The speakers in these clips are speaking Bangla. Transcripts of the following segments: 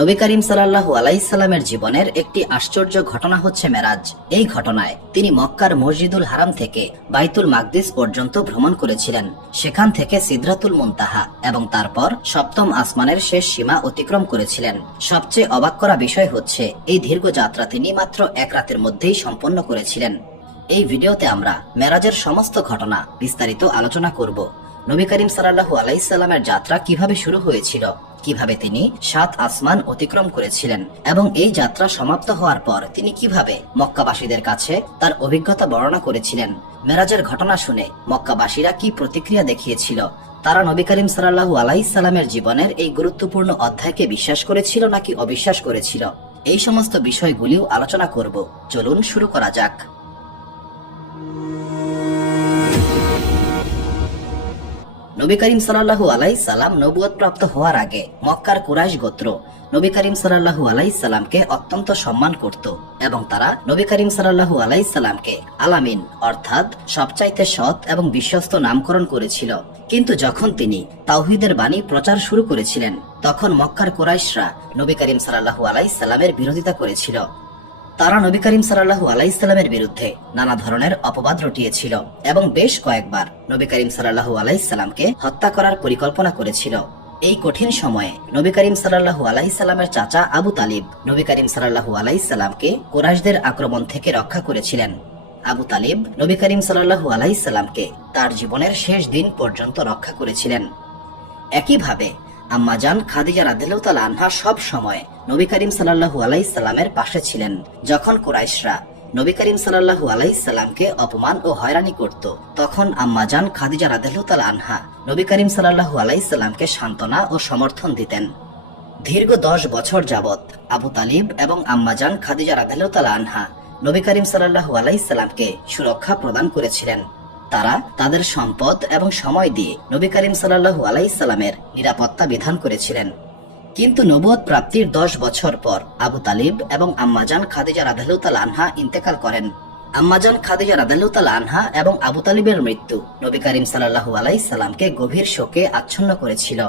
নবী করিম সাল্লাল্লাহু আলাইহি সাল্লামের জীবনের একটি আশ্চর্য ঘটনা হচ্ছে মেরাজ। এই ঘটনায় তিনি মক্কার মসজিদুল হারাম থেকে বাইতুল মাকদিস পর্যন্ত ভ্রমণ করেছিলেন, সেখান থেকে সিদরাতুল মুনতাহা এবং তারপর সপ্তম আসমানের শেষ সীমা অতিক্রম করেছিলেন। সবচেয়ে অবাক করা বিষয় হচ্ছে এই দীর্ঘ যাত্রা তিনি মাত্র এক রাতের মধ্যেই সম্পন্ন করেছিলেন। এই ভিডিওতে আমরা মেরাজের সমস্ত ঘটনা বিস্তারিত আলোচনা করব। নবী করিম সাল্লাল্লাহু আলাইহি সাল্লামের যাত্রা কিভাবে শুরু হয়েছিল, কিভাবে তিনি 7 আসমান অতিক্রম করেছিলেন এবং এই যাত্রা সমাপ্ত হওয়ার পর তিনি কিভাবে মক্কাবাসীদের কাছে তার অভিজ্ঞতা বর্ণনা করেছিলেন। মেরাজের ঘটনা শুনে মক্কাবাসীরা কি প্রতিক্রিয়া দেখিয়েছিল, তারা নবী করিম সাল্লাল্লাহু আলাইহি সাল্লামের জীবনের এই গুরুত্বপূর্ণ অধ্যায়কে বিশ্বাস করেছিল নাকি অবিশ্বাস করেছিল, এই সমস্ত বিষয়গুলিও আলোচনা করব। চলুন শুরু করা যাক। নবী করিম সাল্লাল্লাহু আলাইহি সাল্লাম নবুয়ত প্রাপ্ত হওয়ার আগে মক্কার কুরাইশ গোত্র নবী করিম সাল্লাল্লাহু আলাইহি সাল্লামকে অত্যন্ত সম্মান করত এবং তারা নবী করিম সাল্লাল্লাহু আলাইহি সাল্লামকে আলামিন অর্থাৎ সবচাইতে সৎ এবং বিশ্বস্ত নামকরণ করেছিল। কিন্তু যখন তিনি তাওহীদের বাণী প্রচার শুরু করেছিলেন, তখন মক্কার কুরাইশরা নবী করিম সাল্লাল্লাহু আলাইহি সাল্লামের বিরোধিতা করেছিল। তারা নবী করিম সাল্লাল্লাহু আলাইহি সাল্লামের বিরুদ্ধে নানা ধরনের অপবাদ রটিয়েছিল এবং বেশ কয়েকবার নবী করিম সাল্লাল্লাহু আলাইহি সাল্লামকে হত্যা করার পরিকল্পনা করেছিল। এই কঠিন সময়ে নবী করিম সাল্লাল্লাহু আলাইহি সাল্লামের চাচা আবু তালিব নবী করিম সাল্লাল্লাহু আলাইহি সাল্লামকে কুরাইশদের আক্রমণ থেকে রক্ষা করেছিলেন। আবু তালিব নবী করিম সাল্লাল্লাহু আলাইহি সাল্লামকে তার জীবনের শেষ দিন পর্যন্ত রক্ষা করেছিলেন। একইভাবে আম্মাজান খাদিজা রাদিয়াল্লাহু তাআলা আনহা সব সময় নবী করিম সাল্লাল্লাহু আলাইহি সাল্লামের পাশে ছিলেন। যখন কুরাইশরা নবী করিম সাল্লাল্লাহু আলাইহি সাল্লামকে অপমান ও হয়রানি করত, তখন আম্মাজান খাদিজা রাদিয়াল্লাহু তাআলা আনহা নবী করিম সাল্লাল্লাহু আলাইহি সাল্লামকে সান্ত্বনা ও সমর্থন দিতেন। দীর্ঘ 10 বছর যাবত আবু তালিব এবং আম্মাজান খাদিজা রাদিয়াল্লাহু তাআলা আনহা নবী করিম সাল্লাল্লাহু আলাইহি সাল্লামকে সুরক্ষা প্রদান করেছিলেন। তারা তাদের সম্পদ এবং সময় দিয়ে নবী করিম সাল্লাল্লাহু আলাইহি সাল্লামের নিরাপত্তা বিধান করেছিলেন। কিন্তু নবুয়ত প্রাপ্তির 10 বছর পর আবু তালিব এবং আম্মাজান খাদিজা রাদিয়াল্লাহু তাআলা আনহা ইন্তেকাল করেন। আম্মাজান খাদিজা রাদিয়াল্লাহু তাআলা আনহা এবং আবু তালিবের মৃত্যু নবী করিম সাল্লাল্লাহু আলাইহি সাল্লামকে গভীর শোকে আচ্ছন্ন করেছিল।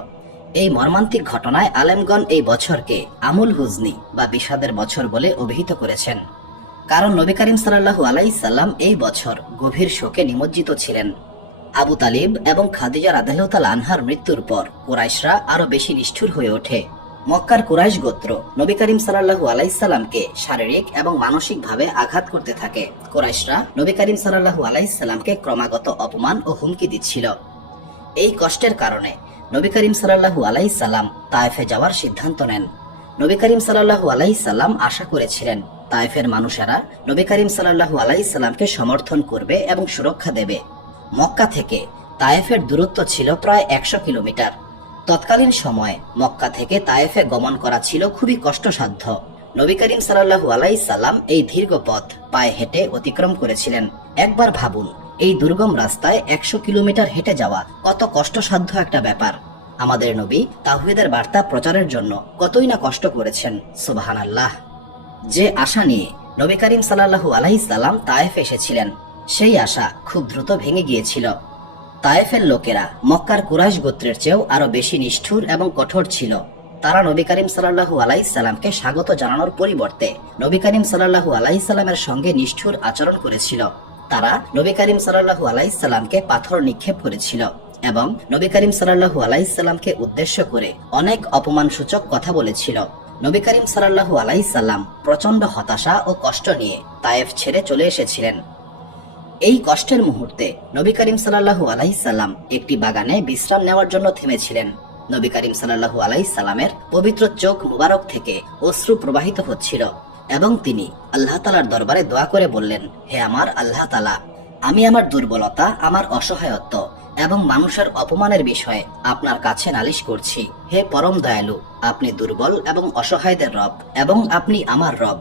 এই মর্মান্তিক ঘটনায় আলেমগণ এই বছরকে আমুল হুজনি বা বিষাদের বছর বলে অভিহিত করেছেন, কারণ নবী করিম সাল্লাল্লাহু আলাইহি সাল্লাম এই বছর গভীর শোকে নিমজ্জিত ছিলেন। আবু তালিব এবং খাদিজা রাদিয়াল্লাহু তাআলা আনহার মৃত্যুর পর কুরাইশরা আরো বেশি নিষ্ঠুর হয়ে ওঠে। মক্কার কুরাইশ গোত্র নবী করিম সাল্লাল্লাহু আলাইহি সাল্লামকে শারীরিক এবং মানসিকভাবে আঘাত করতে থাকে। কুরাইশরা নবী করিম সাল্লাল্লাহু আলাইহি সাল্লামকে ক্রমাগত অপমান ও হুমকি দিচ্ছিল। এই কষ্টের কারণে নবী করিম সাল্লাল্লাহু আলাইহি সাল্লাম তায়েফে যাওয়ার সিদ্ধান্ত নেন। নবী করিম সাল্লাল্লাহু আলাইহি সাল্লাম আশা করেছিলেন তায়েফের মানুষেরা নবী করিম সাল্লাল্লাহু আলাইহি সাল্লামকে সমর্থন করবে এবং সুরক্ষা দেবে। মক্কা থেকে তায়েফের দূরত্ব ছিল প্রায় 100 কিলোমিটার। তৎকালীন সময়ে মক্কা থেকে তায়েফে গমন করা ছিল খুবই কষ্টসাধ্য। নবী করিম সাল্লাল্লাহু আলাইহি সাল্লাম এই দীর্ঘ পথ পায়ে হেঁটে অতিক্রম করেছিলেন। একবার ভাবুন, এই দুর্গম রাস্তায় 100 কিলোমিটার হেঁটে যাওয়া কত কষ্টসাধ্য একটা ব্যাপার। আমাদের নবী তাওহীদের বার্তা প্রচারের জন্য কতই না কষ্ট করেছেন। সুবহানাল্লাহ। যে আশা নিয়ে নবী করিম সাল্লাল্লাহু আলাইহি সাল্লাম তায়েফ এসেছিলেন, সেই আশা খুব দ্রুত ভেঙে গিয়েছিল। তায়েফের লোকেরা মক্কার কুরাইশ গোত্রের চেয়েও আরো বেশি নিষ্ঠুর এবং কঠোর ছিল। তারা নবী করিম সাল্লাল্লাহু আলাইহি সাল্লামকে স্বাগত জানানোর পরিবর্তে নবী করিম সাল্লাল্লাহু আলাইহি সাল্লামের সঙ্গে নিষ্ঠুর আচরণ করেছিল। তারা নবী করিম সাল্লাল্লাহু আলাইহি সাল্লামকে পাথর নিক্ষেপ করেছিল এবং নবী করিম সাল্লাল্লাহু আলাইহি সাল্লামকে উদ্দেশ্য করে অনেক অপমানসূচক কথা বলেছিল। নবী করিম সাল্লাল্লাহু আলাইহি সাল্লাম প্রচন্ড হতাশা ও কষ্ট নিয়ে তায়েফ ছেড়ে চলে এসেছিলেন। এই কষ্টের মুহূর্তে নবী করিম সাল্লাল্লাহু আলাইহি সাল্লাম একটি বাগানে বিশ্রাম নেওয়ার জন্য থেমেছিলেন। নবী করিম সাল্লাল্লাহু আলাইহি সাল্লামের পবিত্র চোখ মুবারক থেকে অশ্রু প্রবাহিত হচ্ছিল এবং তিনি আল্লাহ তাআলার দরবারে দোয়া করে বললেন, হে আমার আল্লাহ তাআলা, আমি আমার দুর্বলতা, আমার অসহায়ত্ব এবং মানুষের অপমানের বিষয়ে আপনার কাছে নালিশ করছি। হে পরম দয়ালু, আপনি দুর্বল এবং অসহায়দের রব এবং আপনি আমার রব।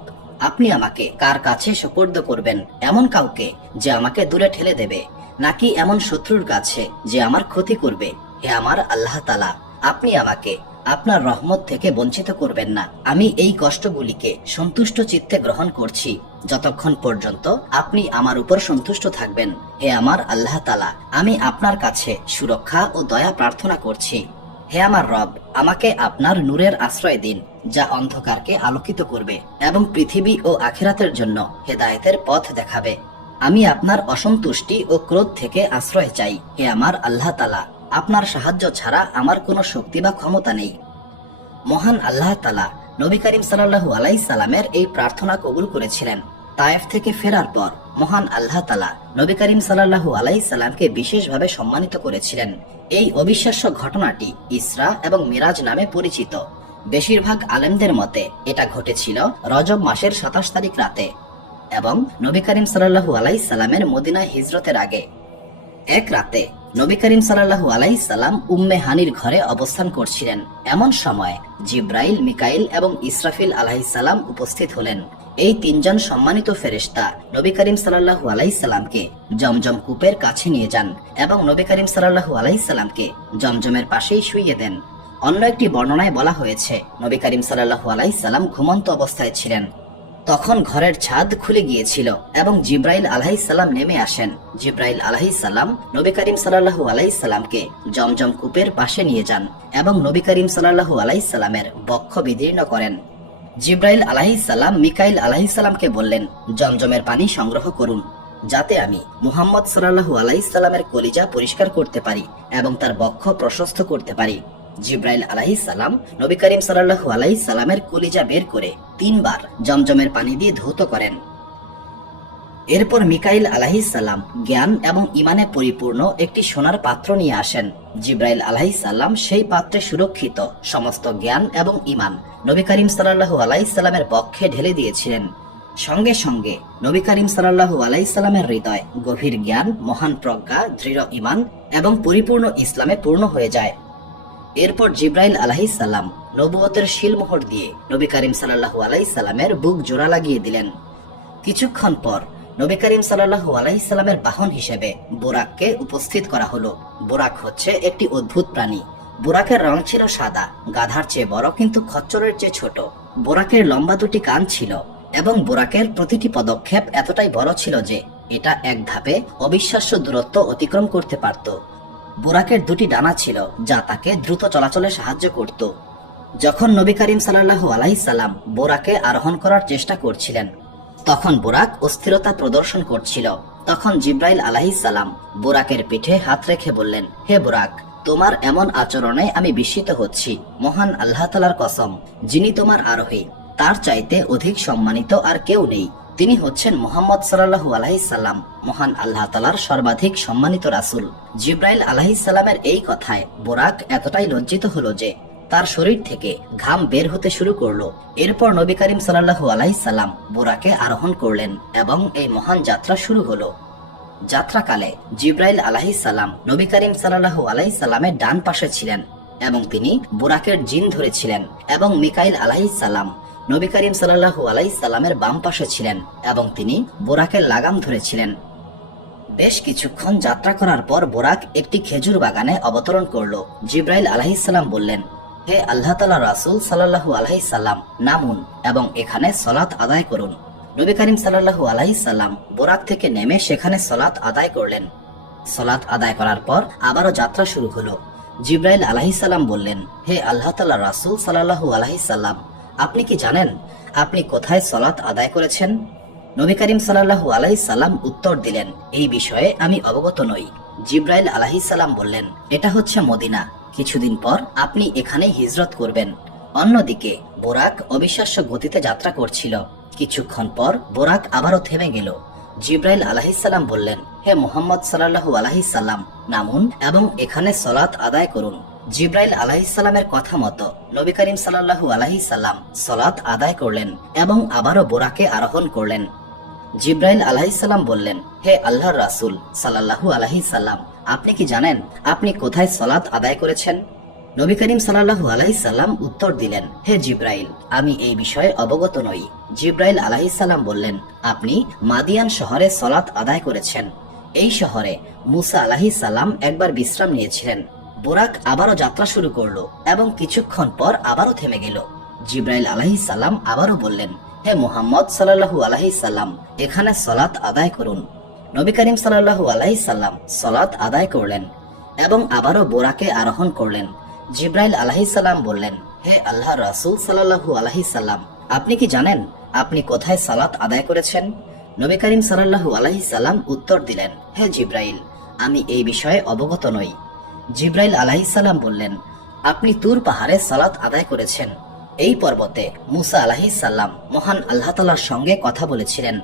আপনি আমাকে কার কাছে সুপর্দ করবেন? এমন কাউকে যে আমাকে দূরে ঠেলে দেবে, নাকি এমন শত্রুর কাছে যে আমার ক্ষতি করবে? হে আমার আল্লাহ তাআলা, আপনি আমাকে আপনার রহমত থেকে বঞ্চিত করবেন না। আমি এই কষ্টগুলিকে সন্তুষ্ট চিত্তে গ্রহণ করছি যতক্ষণ পর্যন্ত আপনি আমার উপর সন্তুষ্ট থাকবেন। হে আমার আল্লাহ তাআলা, আমি আপনার কাছে সুরক্ষা ও দয়া প্রার্থনা করছি। হে আমার রব, আমাকে আপনার নূরের আশ্রয় দিন, যা অন্ধকারকে আলোকিত করবে এবং পৃথিবী ও আখিরাতের জন্য হেদায়েতের পথ দেখাবে। আমি আপনার অসন্তুষ্টি ও ক্রোধ থেকে আশ্রয় চাই। হে আমার আল্লাহ তাআলা, আপনার সাহায্য ছাড়া আমার কোনো শক্তি বা ক্ষমতা নেই। মহান আল্লাহ তাআলা নবী করিম সাল্লাল্লাহু আলাইহি সাল্লামের এই প্রার্থনা কবুল করেছিলেন। তায়েফ থেকে ফেরার পর মহান আল্লাহ তাআলা নবী করিম সাল্লাল্লাহু আলাইহি সাল্লামকে বিশেষভাবে সম্মানিত করেছিলেন। এই অবিশ্বাস্য ঘটনাটি ইসরা এবং মিরাজ নামে পরিচিত। বেশিরভাগ আলেমদের মতে এটা ঘটেছিল রজব মাসের 27 তারিখ রাতে এবং নবী করিম সাল্লাল্লাহু আলাইহি সাল্লামের মদিনায় হিজরতের আগে। এক রাতে নবী করিম সাল্লাল্লাহু আলাইহি সাল্লাম উম্মে হানির ঘরে অবস্থান করছিলেন। এমন সময় জিব্রাইল, মিকাইল এবং ইসরাফিল আলাইহিস সালাম উপস্থিত হলেন। এই তিনজন সম্মানিত ফেরেশতা নবী করিম সাল্লাল্লাহু আলাইহি সাল্লামকে জমজম কূপের কাছে নিয়ে যান এবং নবী করিম সাল্লাল্লাহু আলাইহি সাল্লামকে জমজমের পাশেই শুইয়ে দেন। অন্য একটি বর্ণনায় বলা হয়েছে নবী করিম সাল্লাল্লাহু আলাইহি সাল্লাম ঘুমন্ত অবস্থায় ছিলেন। তখন ঘরের ছাদ খুলে গিয়েছিল এবং জিব্রাইল আলাইহিস সালাম নেমে আসেন। জিব্রাইল আলাইহিস সালাম নবী করিম সাল্লাল্লাহু আলাইহি সাল্লামকে জমজম কূপের পাশে নিয়ে যান এবং নবী করিম সাল্লাল্লাহু আলাইহি সাল্লামের বক্ষ বিদীর্ণ করেন। জিব্রাইল আলাইহিস সালাম মিকাইল আলাইহিস সালামকে বললেন, জমজমের পানি সংগ্রহ করুন, যাতে আমি মুহাম্মদ সাল্লাল্লাহু আলাইহি সাল্লামের কলিজা পরিষ্কার করতে পারি এবং তার বক্ষ প্রশস্ত করতে পারি। জিব্রাইল আলাইহিস সালাম নবী করিম সাল্লাল্লাহু আলাইহি সাল্লামের কলিজা বের করে 3 বার জমজমের পানি দিয়ে ধৌত করেন। এরপর মিকাইল আলাইহিস সালাম জ্ঞান এবং ঈমানে পরিপূর্ণ একটি সোনার পাত্র নিয়ে আসেন। জিব্রাইল আলাইহিস সালাম সেই পাত্রে সুরক্ষিত সমস্ত জ্ঞান এবং ঈমান নবী করিম সাল্লাল্লাহু আলাইহি সাল্লামের বক্ষে ঢেলে দিয়েছিলেন। সঙ্গে সঙ্গে নবী করিম সাল্লাল্লাহু আলাইহি সাল্লামের হৃদয় গভীর জ্ঞান, মহান প্রজ্ঞা, দৃঢ় ঈমান এবং পরিপূর্ণ ইসলামে পূর্ণ হয়ে যায়। এরপর জিব্রাইল আলাইহিস সালাম নবুয়তের শিলমোহর দিয়ে নবী করিম সাল্লাল্লাহু আলাইহি সাল্লামের বুক জোড়া লাগিয়ে দিলেন। কিছুক্ষণ পর নবী করিম সাল্লাল্লাহু আলাইহি সাল্লামের বাহন হিসেবে বুরাককে উপস্থিত করা হলো। বুরাক হচ্ছে একটি অদ্ভুত প্রাণী। বুরাকের রং ছিল সাদা, গাধার চেয়ে বড় কিন্তু খচ্চরের চেয়ে ছোট। বুরাকের লম্বা 2টি কান ছিল এবং বুরাকের প্রতিটি পদক্ষেপ এতটাই বড় ছিল যে এটা এক ধাপে অবিশ্বাস্য দূরত্ব অতিক্রম করতে পারত। বুরাকের 2টি ডানা ছিল যা তাকে দ্রুত চলাচলে সাহায্য করত। যখন নবী করিম সাল্লাল্লাহু আলাইহি সাল্লাম বুরাকে আরোহণ করার চেষ্টা করছিলেন, তখন বুরাক অস্থিরতা প্রদর্শন করছিল। তখন জিব্রাইল আলাইহিস সালাম বুরাকের পিঠে হাত রেখে বললেন, হে বুরাক, তোমার এমন আচরণে আমি বিস্মিত হচ্ছি। মহান আল্লাহ তাআলার কসম, যিনি তোমার আরোহী, তার চাইতে অধিক সম্মানিত আর কেউ নেই। তিনি হচ্ছেন মুহাম্মদ সাল্লাল্লাহু আলাইহি সাল্লাম, মহান আল্লাহ তাআলার সর্বাধিক সম্মানিত রাসূল। জিব্রাইল আলাইহিস সালামের এই কথায় বুরাক এতটাই লজ্জিত হলো যে তার শরীর থেকে ঘাম বের হতে শুরু করলো। এরপর নবী করিম সাল্লাল্লাহু আলাইহি সাল্লাম বুরাকে আরোহণ করলেন এবং এই মহান যাত্রা শুরু হলো। যাত্রাকালে জিব্রাইল আলাইহিস সালাম নবী করিম সাল্লাল্লাহু আলাইহি সাল্লামের ডান পাশে ছিলেন এবং তিনি বুরাকের জিন ধরেছিলেন, এবং মিকাইল আলাইহিস সালাম নবী করিম সাল্লাল্লাহু আলাইহি সাল্লামের বাম পাশে ছিলেন এবং তিনি বুরাকের লাগাম ধরেছিলেন। বেশ কিছুক্ষণ যাত্রা করার পর বুরাক একটি খেজুর বাগানে অবতরণ করলো। জিব্রাইল আলাইহিস সালাম বললেন, হে আল্লাহ তাআলার রাসূল সাল্লাল্লাহু আলাইহি সাল্লাম, নামুন এবং এখানে সালাত আদায় করুন। নবী করিম সাল্লাল্লাহু আলাইহি সাল্লাম বুরাক থেকে নেমে সেখানে সালাত আদায় করলেন। সালাত আদায় করার পর আবারও যাত্রা শুরু হলো। জিব্রাইল আলাইহিস সালাম বললেন, হে আল্লাহ তাআলার রাসূল সাল্লাল্লাহু আলাইহি সাল্লাম, আপনি কি জানেন আপনি কোথায় সালাত আদায় করেছেন? নবী করিম সাল্লাল্লাহু আলাইহি সাল্লাম উত্তর দিলেন, এই বিষয়ে আমি অবগত নই। জিব্রাইল আলাইহিস সালাম বললেন, এটা হচ্ছে মদিনা, কিছুদিন পর আপনি এখানেই হিজরত করবেন। অন্যদিকে বুরাক অবিশ্বাস্য গতিতে যাত্রা করছিল। কিছুক্ষণ পর বুরাক আবারও থেমে গেল। জিব্রাইল আলাইহিস সালাম বললেন, হে মুহাম্মদ সাল্লাল্লাহু আলাইহি সাল্লাম, নামুন এবং এখানে সালাত আদায় করুন। জিব্রাইল আলাইহিস সালামের কথা মতো নবী করিম সাল্লাল্লাহু আলাইহি সাল্লাম সালাত আদায় করলেন এবং আবারও বুরাকে আরোহণ করলেন। জিব্রাইল আলাইহিস সালাম বললেন, হে আল্লাহর রাসূল সাল্লাল্লাহু আলাইহি সাল্লাম, আপনি কি জানেন আপনি কোথায় সালাত আদায় করেছেন? নবী করিম সাল্লাল্লাহু আলাইহি সাল্লাম উত্তর দিলেন, হে জিব্রাইল, আমি এই বিষয়ে অবগত নই। জিব্রাইল আলাইহিস সালাম বললেন, আপনি মাদিয়ান শহরে সালাত আদায় করেছেন। এই শহরে মুসা আলাইহিস সালাম একবার বিশ্রাম নিয়েছিলেন। বুরাক আবারও যাত্রা শুরু করলো এবং কিছুক্ষণ পর আবারও থেমে গেল। জিব্রাইল আলাইহিস সালাম আবারও বললেন, হে মুহাম্মদ সাল্লাল্লাহু আলাইহি সাল্লাম, এখানে সালাত আদায় করুন। নবী করিম সাল্লাল্লাহু আলাইহি সাল্লাম সালাত আদায় করলেন এবং আবারও বুরাকে আরোহণ করলেন। জিব্রাইল আলাইহিসসালাম বললেন, হে আল্লাহ রাসূল সাল্লাল্লাহু আলাইহি সাল্লাম, আপনি কি জানেন আপনি কোথায় সালাত আদায় করেছেন? নবী করিম সাল্লাল্লাহু আলাইহি সাল্লাম উত্তর দিলেন, হে জিব্রাইল, আমি এই বিষয়ে অবগত নই। জিব্রাইল আলাইহিসসালাম বললেন, আপনি তুর পাহাড়ে সালাত আদায় করেছেন। এই পর্বতে মুসা আলাইহিসসালাম মহান আল্লাহ তাআলার সঙ্গে কথা বলেছিলেন।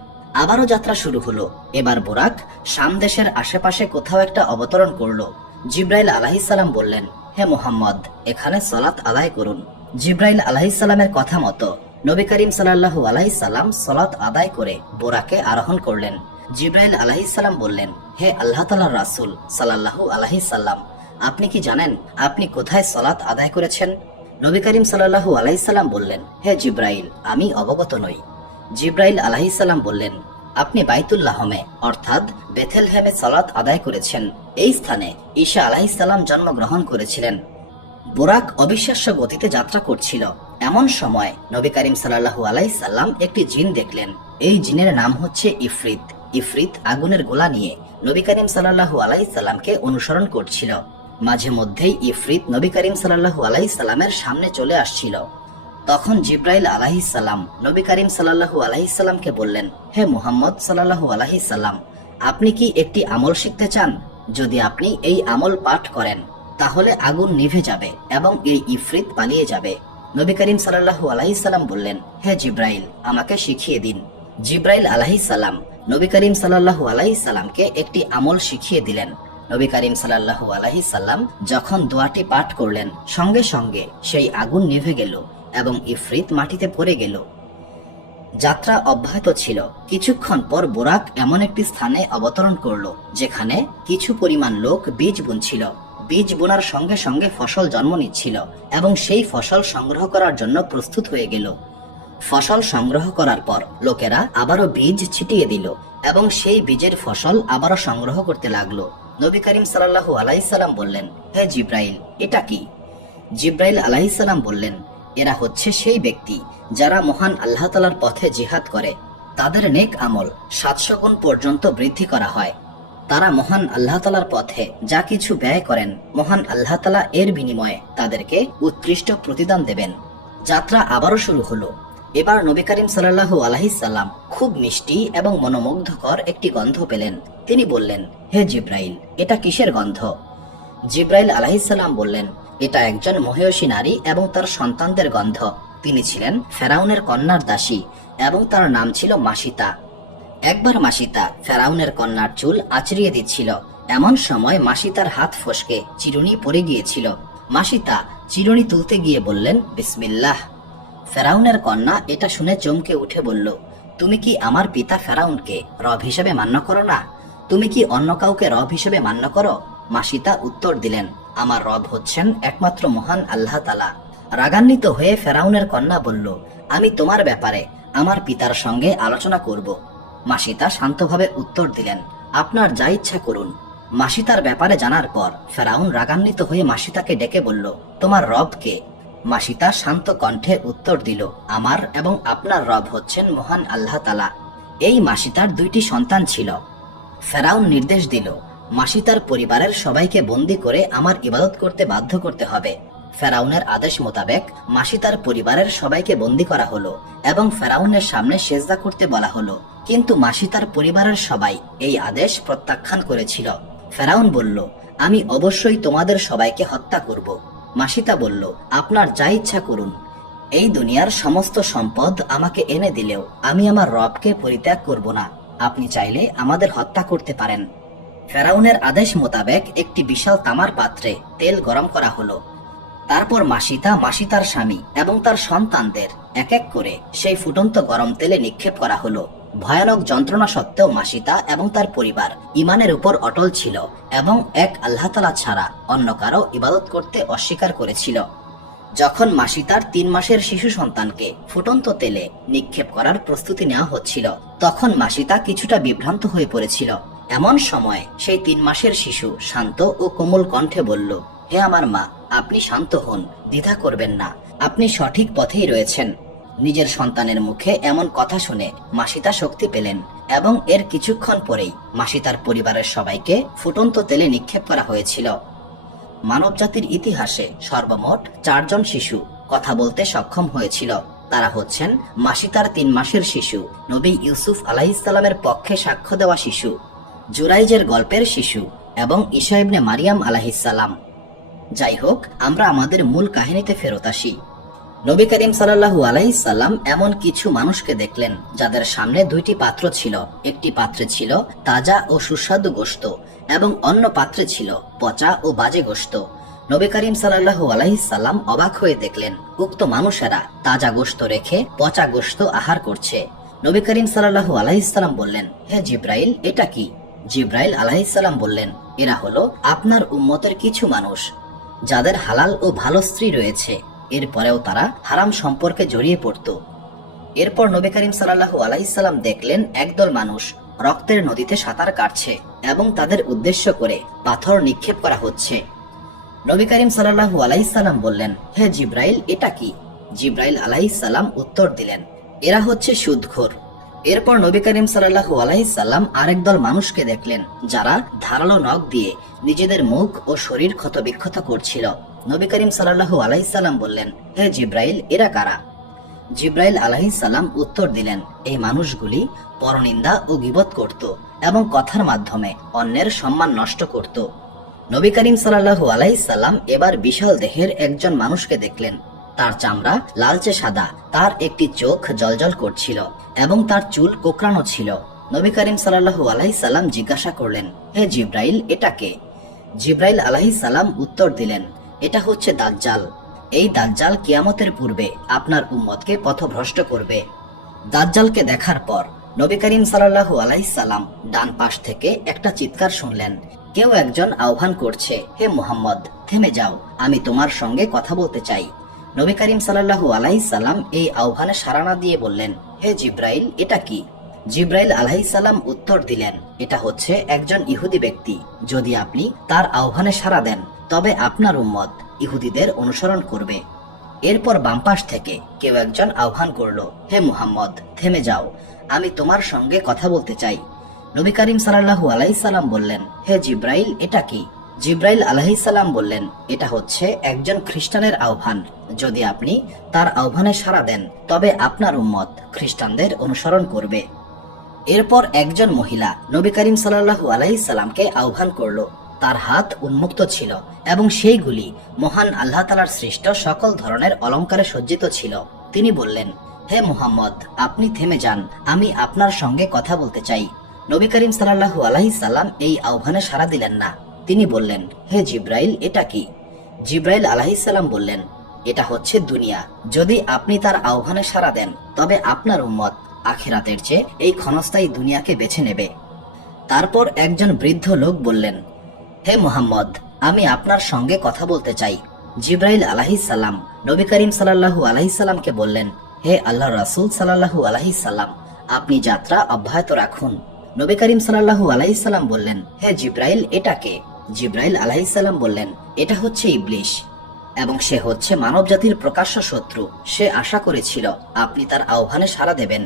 আবারও যাত্রা শুরু হলো। এবার বুরাক শাম দেশের আশেপাশে কোথাও একটা অবতরণ করলো। জিব্রাইল আলাইহিসসালাম বললেন, হে মুহাম্মদ, এখানে সালাত আদায় করুন। জিব্রাইল আলাইহিসসালামের কথা মতো নবী করিম সাল্লাল্লাহু আলাইহি সাল্লাম সালাত আদায় করে বুরাকে আরোহণ করলেন। জিব্রাইল আলাইহিসসালাম বললেন, হে আল্লাহ তাআলার রাসূল সাল্লাল্লাহু আলাইহি সাল্লাম, আপনি কি জানেন আপনি কোথায় সালাত আদায় করেছেন? নবী করিম সাল্লাল্লাহু আলাইহি সাল্লাম বললেন, হে জিব্রাইল, আমি অবগত নই। জিব্রাইল আলাইহিসসালাম বললেন, আপনি বাইতুল্লাহমে অর্থাৎ বেথেলহেমে সালাত আদায় করেছেন। এই স্থানে ঈসা আলাইহিসসালাম জন্মগ্রহণ করেছিলেন। বুরাক অবিশ্বাস্য গতিতে যাত্রা করছিল। এমন সময় নবী করিম সাল্লাল্লাহু আলাইহি সাল্লাম একটি জিন দেখলেন। এই জিনের নাম হচ্ছে ইফরিত। ইফরিত আগুনের গোলা নিয়ে নবী করিম সাল্লাল্লাহু আলাইহি সাল্লামকে অনুসরণ করছিল। মাঝে মধ্যেই ইফরিত নবী করিম সাল্লাল্লাহু আলাইহি সাল্লামের সামনে চলে আসছিল। তখন জিব্রাইল আলাইহিসসালাম নবী করিম সাল্লাল্লাহু আলাইহি সাল্লামকে বললেন, হে মুহাম্মদ সাল্লাল্লাহু আলাইহি সাল্লাম, আপনি কি একটি আমল শিখতে চান? যদি আপনি এই আমল পাঠ করেন তাহলে আগুন নিভে যাবে এবং এই ইফরিত পালিয়ে যাবে। নবী করিম সাল্লাল্লাহু আলাইহি সাল্লাম বললেন, হে জিব্রাইল, আমাকে শিখিয়ে দিন। জিব্রাইল আলাইহিস সালাম নবী করিম সাল্লাল্লাহু আলাইহি সাল্লামকে একটি আমল শিখিয়ে দিলেন। নবী করিম সাল্লাল্লাহু আলাইহি সাল্লাম যখন দোয়াটি পাঠ করলেন, সঙ্গে সঙ্গে সেই আগুন নিভে গেল এবং ইফরিত মাটিতে পড়ে গেল। যাত্রা অব্যাহত ছিল। কিছুক্ষণ পর বুরাক এমন একটি স্থানে অবতরণ করল যেখানে কিছু পরিমাণ লোক বীজ বুনছিল। বীজ বোনার সঙ্গে সঙ্গে ফসল জন্ম নিচ্ছিল এবং সেই ফসল সংগ্রহ করার জন্য প্রস্তুত হয়ে গেল। ফসল সংগ্রহ করার পর লোকেরা আবারও বীজ ছিটিয়ে দিল এবং সেই বীজের ফসল আবারও সংগ্রহ করতে লাগলো। নবী করিম সাল্লাল্লাহু আলাইহি সাল্লাম বললেন, হে জিব্রাইল, এটা কি? জিব্রাইল আলাইহিস সালাম বললেন, এরা হচ্ছে সেই ব্যক্তি যারা মহান আল্লাহ তাআলার পথে জিহাদ করে। তাদের নেক আমল 700 গুণ পর্যন্ত বৃদ্ধি করা হয়। তারা মহান আল্লাহ তাআলার পথে যা কিছু ব্যয় করেন, মহান আল্লাহ তাআলা এর বিনিময়ে তাদেরকে উৎকৃষ্ট প্রতিদান দেবেন। যাত্রা আবারও শুরু হলো। এবার নবী করিম সাল্লাল্লাহু আলাইহি সাল্লাম খুব মিষ্টি এবং মনোমুগ্ধকর একটি গন্ধ পেলেন। তিনি বললেন, হে জিব্রাইল, এটা কিসের গন্ধ? জিব্রাইল আলাইহিস সালাম বললেন, এটা একজন মহেয়সী নারী এবং তার সন্তানদের গন্ধ। তিনি ছিলেন ফেরাউনের কন্যার দাসী এবং তার নাম ছিল মাসিতা। একবার মাসিতা ফেরাউনের কন্যার চুল আঁচড়িয়ে দিচ্ছিল। এমন সময় মাসিতার হাত ফসকে চিরুনি পড়ে গিয়েছিল। মাসিতা চিরুনি তুলতে গিয়ে বললেন, বিসমিল্লাহ। ফেরাউনের কন্যা এটা শুনে চমকে উঠে বলল, তুমি কি আমার পিতা ফেরাউনকে রব হিসেবে মান্য করো না? তুমি কি অন্য কাউকে রব হিসেবে মান্য করো? মাসিতা উত্তর দিলেন, আমার রব হচ্ছেন একমাত্র মহান আল্লাহ তাআলা। রাগান্বিত হয়ে ফেরাউনের কন্যা বলল, আমি তোমার ব্যাপারে আমার পিতার সঙ্গে আলোচনা করব। মাসিতা শান্তভাবে উত্তর দিলেন, আপনার যা ইচ্ছা করুন। মাসিতার ব্যাপারে জানার পর ফেরাউন রাগান্বিত হয়ে মাসিতাকে ডেকে বলল, তোমার রব কে? মাসিতা শান্ত কণ্ঠে উত্তর দিল, আমার এবং আপনার রব হচ্ছেন মহান আল্লাহ তাআলা। এই মাসিতার 2টি সন্তান ছিল। ফেরাউন নির্দেশ দিল, মাসিতার পরিবারের সবাইকে বন্দী করে আমার ইবাদত করতে বাধ্য করতে হবে। ফেরাউনের আদেশ মোতাবেক মাসিতার পরিবারের সবাইকে বন্দী করা হলো এবং ফেরাউনের সামনে সেজদা করতে বলা হলো। কিন্তু মাসিতার পরিবারের সবাই এই আদেশ প্রত্যাখ্যান করেছিল। ফেরাউন বলল, আমি অবশ্যই তোমাদের সবাইকে হত্যা করব। মাসিতা বলল, আপনার যা ইচ্ছা করুন। এই দুনিয়ার সমস্ত সম্পদ আমাকে এনে দিলেও আমি আমার রবকে পরিত্যাগ করব না। আপনি চাইলে আমাদের হত্যা করতে পারেন। ফেরাউনের আদেশ মোতাবেক একটি বিশাল তামার পাত্রে তেল গরম করা হলো। তারপর মাসিতা, মাসিতার স্বামী এবং তার সন্তানদের এক এক করে সেই ফুটন্ত গরম তেলে নিক্ষেপ করা হলো। ভয়ানক যন্ত্রণা সত্ত্বেও মাসিতা এবং তার পরিবার ঈমানের উপর অটল ছিল এবং এক আল্লাহ তাআলা ছাড়া অন্য কারো ইবাদত করতে অস্বীকার করেছিল। যখন মাসিতার 3 মাসের শিশু সন্তানকে ফুটন্ত তেলে নিক্ষেপ করার প্রস্তুতি নেওয়া হচ্ছিল, তখন মাসিতা কিছুটা বিভ্রান্ত হয়ে পড়েছিল। এমন সময় সেই 3 মাসের শিশু শান্ত ও কোমল কণ্ঠে বলল, হে আমার মা, আপনি শান্ত হন, দ্বিধা করবেন না, আপনি সঠিক পথেই রয়েছেন। নিজের সন্তানের মুখে এমন কথা শুনে মাসিতা শক্তি পেলেন এবং এর কিছুক্ষণ পরেই মাসিতার পরিবারের সবাইকে ফুটন্ত তেলে নিক্ষেপ করা হয়েছিল। মানবজাতির ইতিহাসে সর্বমোট 4 জন শিশু কথা বলতে সক্ষম হয়েছিল। তারা হচ্ছেন মাসিতার 3 মাসের শিশু, নবী ইউসুফ আলাইহিসসালামের পক্ষে সাক্ষ্য দেওয়া শিশু, জুরাইজের গল্পের শিশু এবং ঈসা ইবনে মারিয়াম আলাইহিসসালাম। যাই হোক, আমরা আমাদের মূল কাহিনীতে ফেরত আসি। নবী করিম সাল্লাল্লাহু আলাইহি সাল্লাম এমন কিছু মানুষকে দেখলেন যাদের সামনে 2টি পাত্র ছিল। একটি পাত্রে ছিল তাজা ও সুস্বাদু গোশত এবং অন্য পাত্রে ছিল পচা ও বাজে গোশত। নবী করিম সাল্লাল্লাহু আলাইহি সাল্লাম অবাক হয়ে দেখলেন উক্ত মানুষেরা তাজা গোশত রেখে পচা গোশত আহার করছে। নবী করিম সাল্লাল্লাহু আলাইহি সাল্লাম বললেন, হে জিব্রাইল, এটা কি? জিব্রাইল আলাইহিস সালাম বললেন, এরা হলো আপনার উম্মতের কিছু মানুষ যাদের হালাল ও ভালো স্ত্রী রয়েছে, এরপরেও তারা হারাম সম্পর্কে জড়িয়ে পড়ত। এরপর নবী করিম সাল্লাল্লাহু আলাইহি সাল্লাম দেখলেন একদল মানুষ রক্তের নদীতে সাঁতার কাটছে এবং তাদের উদ্দেশ্য করে পাথর নিক্ষেপ করা হচ্ছে। নবী করিম সাল্লাল্লাহু আলাইহি সাল্লাম বললেন, হে জিব্রাইল, এটা কি? জিব্রাইল আলাইহিস সালাম উত্তর দিলেন, এরা হচ্ছে সুদখোর। এরপর নবী করিম সাল্লাল্লাহু আলাইহি সাল্লাম আরেক দল মানুষকে দেখলেন যারা ধারালো নখ দিয়ে নিজেদের মুখ ও শরীর ক্ষতবিক্ষত করছিল। নবী করিম সাল্লাল্লাহু আলাইহি সাল্লাম বললেন, হে জিব্রাইল, এরা কারা? জিব্রাইল আলাইহিস সালাম উত্তর দিলেন, এই মানুষগুলি পরনিন্দা ও গীবত করত এবং কথার মাধ্যমে অন্যের সম্মান নষ্ট করত। নবী করিম সাল্লাল্লাহু আলাইহি সাল্লাম এবার বিশাল দেহের একজন মানুষকে দেখলেন। তার চামড়া লালচে সাদা, তার একটি চোখ জ্বলজ্বল করছিল এবং তার চুল কোঁকড়ানো ছিল। নবী করিম সাল্লাল্লাহু আলাইহি সাল্লাম জিজ্ঞাসা করলেন, হে জিব্রাইল, এটা কে? জিব্রাইল আলাইহিস সালাম উত্তর দিলেন, এটা হচ্ছে দাজ্জাল। এই দাজ্জাল কিয়ামতের পূর্বে আপনার উম্মতকে পথভ্রষ্ট করবে। দাজ্জালকে দেখার পর নবী করিম সাল্লাল্লাহু আলাইহি সাল্লাম ডান পাশ থেকে একটা চিৎকার শুনলেন। কেউ একজন আহ্বান করছে, হে মুহাম্মদ, থেমে যাও, আমি তোমার সঙ্গে কথা বলতে চাই। নবী করিম সাল্লাল্লাহু আলাইহি সাল্লাম এই আহ্বানে সাড়া না দিয়ে বললেন, হে জিব্রাইল, এটা কি? জিব্রাইল আলাইহিস সালাম উত্তর দিলেন, এটা হচ্ছে একজন ইহুদি ব্যক্তি। যদি আপনি তার আহ্বানে সাড়া দেন তবে আপনার উম্মত ইহুদিদের অনুসরণ করবে। এরপর বাম পাশ থেকে কেউ একজন আহ্বান করলো, হে মুহাম্মদ, থেমে যাও, আমি তোমার সঙ্গে কথা বলতে চাই। নবী করিম সাল্লাল্লাহু আলাইহি সাল্লাম বললেন, হে জিব্রাইল, এটা কি? জিব্রাইল আলাইহিস সালাম বললেন, এটা হচ্ছে একজন খ্রিস্টানের আহ্বান। যদি আপনি তার আহ্বানে সাড়া দেন তবে আপনার উম্মত খ্রিস্টানদের অনুসরণ করবে। এরপর একজন মহিলা নবী করিম সাল্লাল্লাহু আলাইহি সাল্লামকে আহ্বান করলো। তার হাত উন্মুক্ত ছিল এবং সেইগুলি মহান আল্লাহ তাআলার সৃষ্ট সকল ধরনের অলংকারে সজ্জিত ছিল। তিনি বললেন, হে মুহাম্মদ, আপনি থেমে যান, আমি আপনার সঙ্গে কথা বলতে চাই। নবী করিম সাল্লাল্লাহু আলাইহি সাল্লাম এই আহ্বানে সাড়া দিলেন না। তিনি বললেন, হে জিব্রাইল, এটা কি? জিব্রাইল আলাইহিস সালাম বললেন, এটা হচ্ছে দুনিয়া। যদি আপনি তার আহ্বানে সাড়া দেন তবে আপনার উম্মত আখিরাতের চেয়ে এই ক্ষণস্থায়ী দুনিয়াকে বেছে নেবে। তারপর একজন বৃদ্ধ লোক বললেন, হে মুহাম্মদ, আমি আপনার সঙ্গে কথা বলতে চাই। জিব্রাইল আলাইহিস সালাম নবী করিম সাল্লাল্লাহু আলাইহি সাল্লামকে বললেন, হে আল্লাহর রাসূল সাল্লাল্লাহু আলাইহি সাল্লাম, আপনি যাত্রা অব্যাহত রাখুন। নবী করিম সাল্লাল্লাহু আলাইহি সাল্লাম বললেন, হে জিব্রাইল, এটা কে? জিব্রাইল আলাইহিস সালাম বললেন, এটা হচ্ছে ইবলিশ এবং সে হচ্ছে মানব জাতির প্রকাশ্য শত্রু। সে আশা করেছিল আপনি তার আহ্বানে সাড়া দেবেন।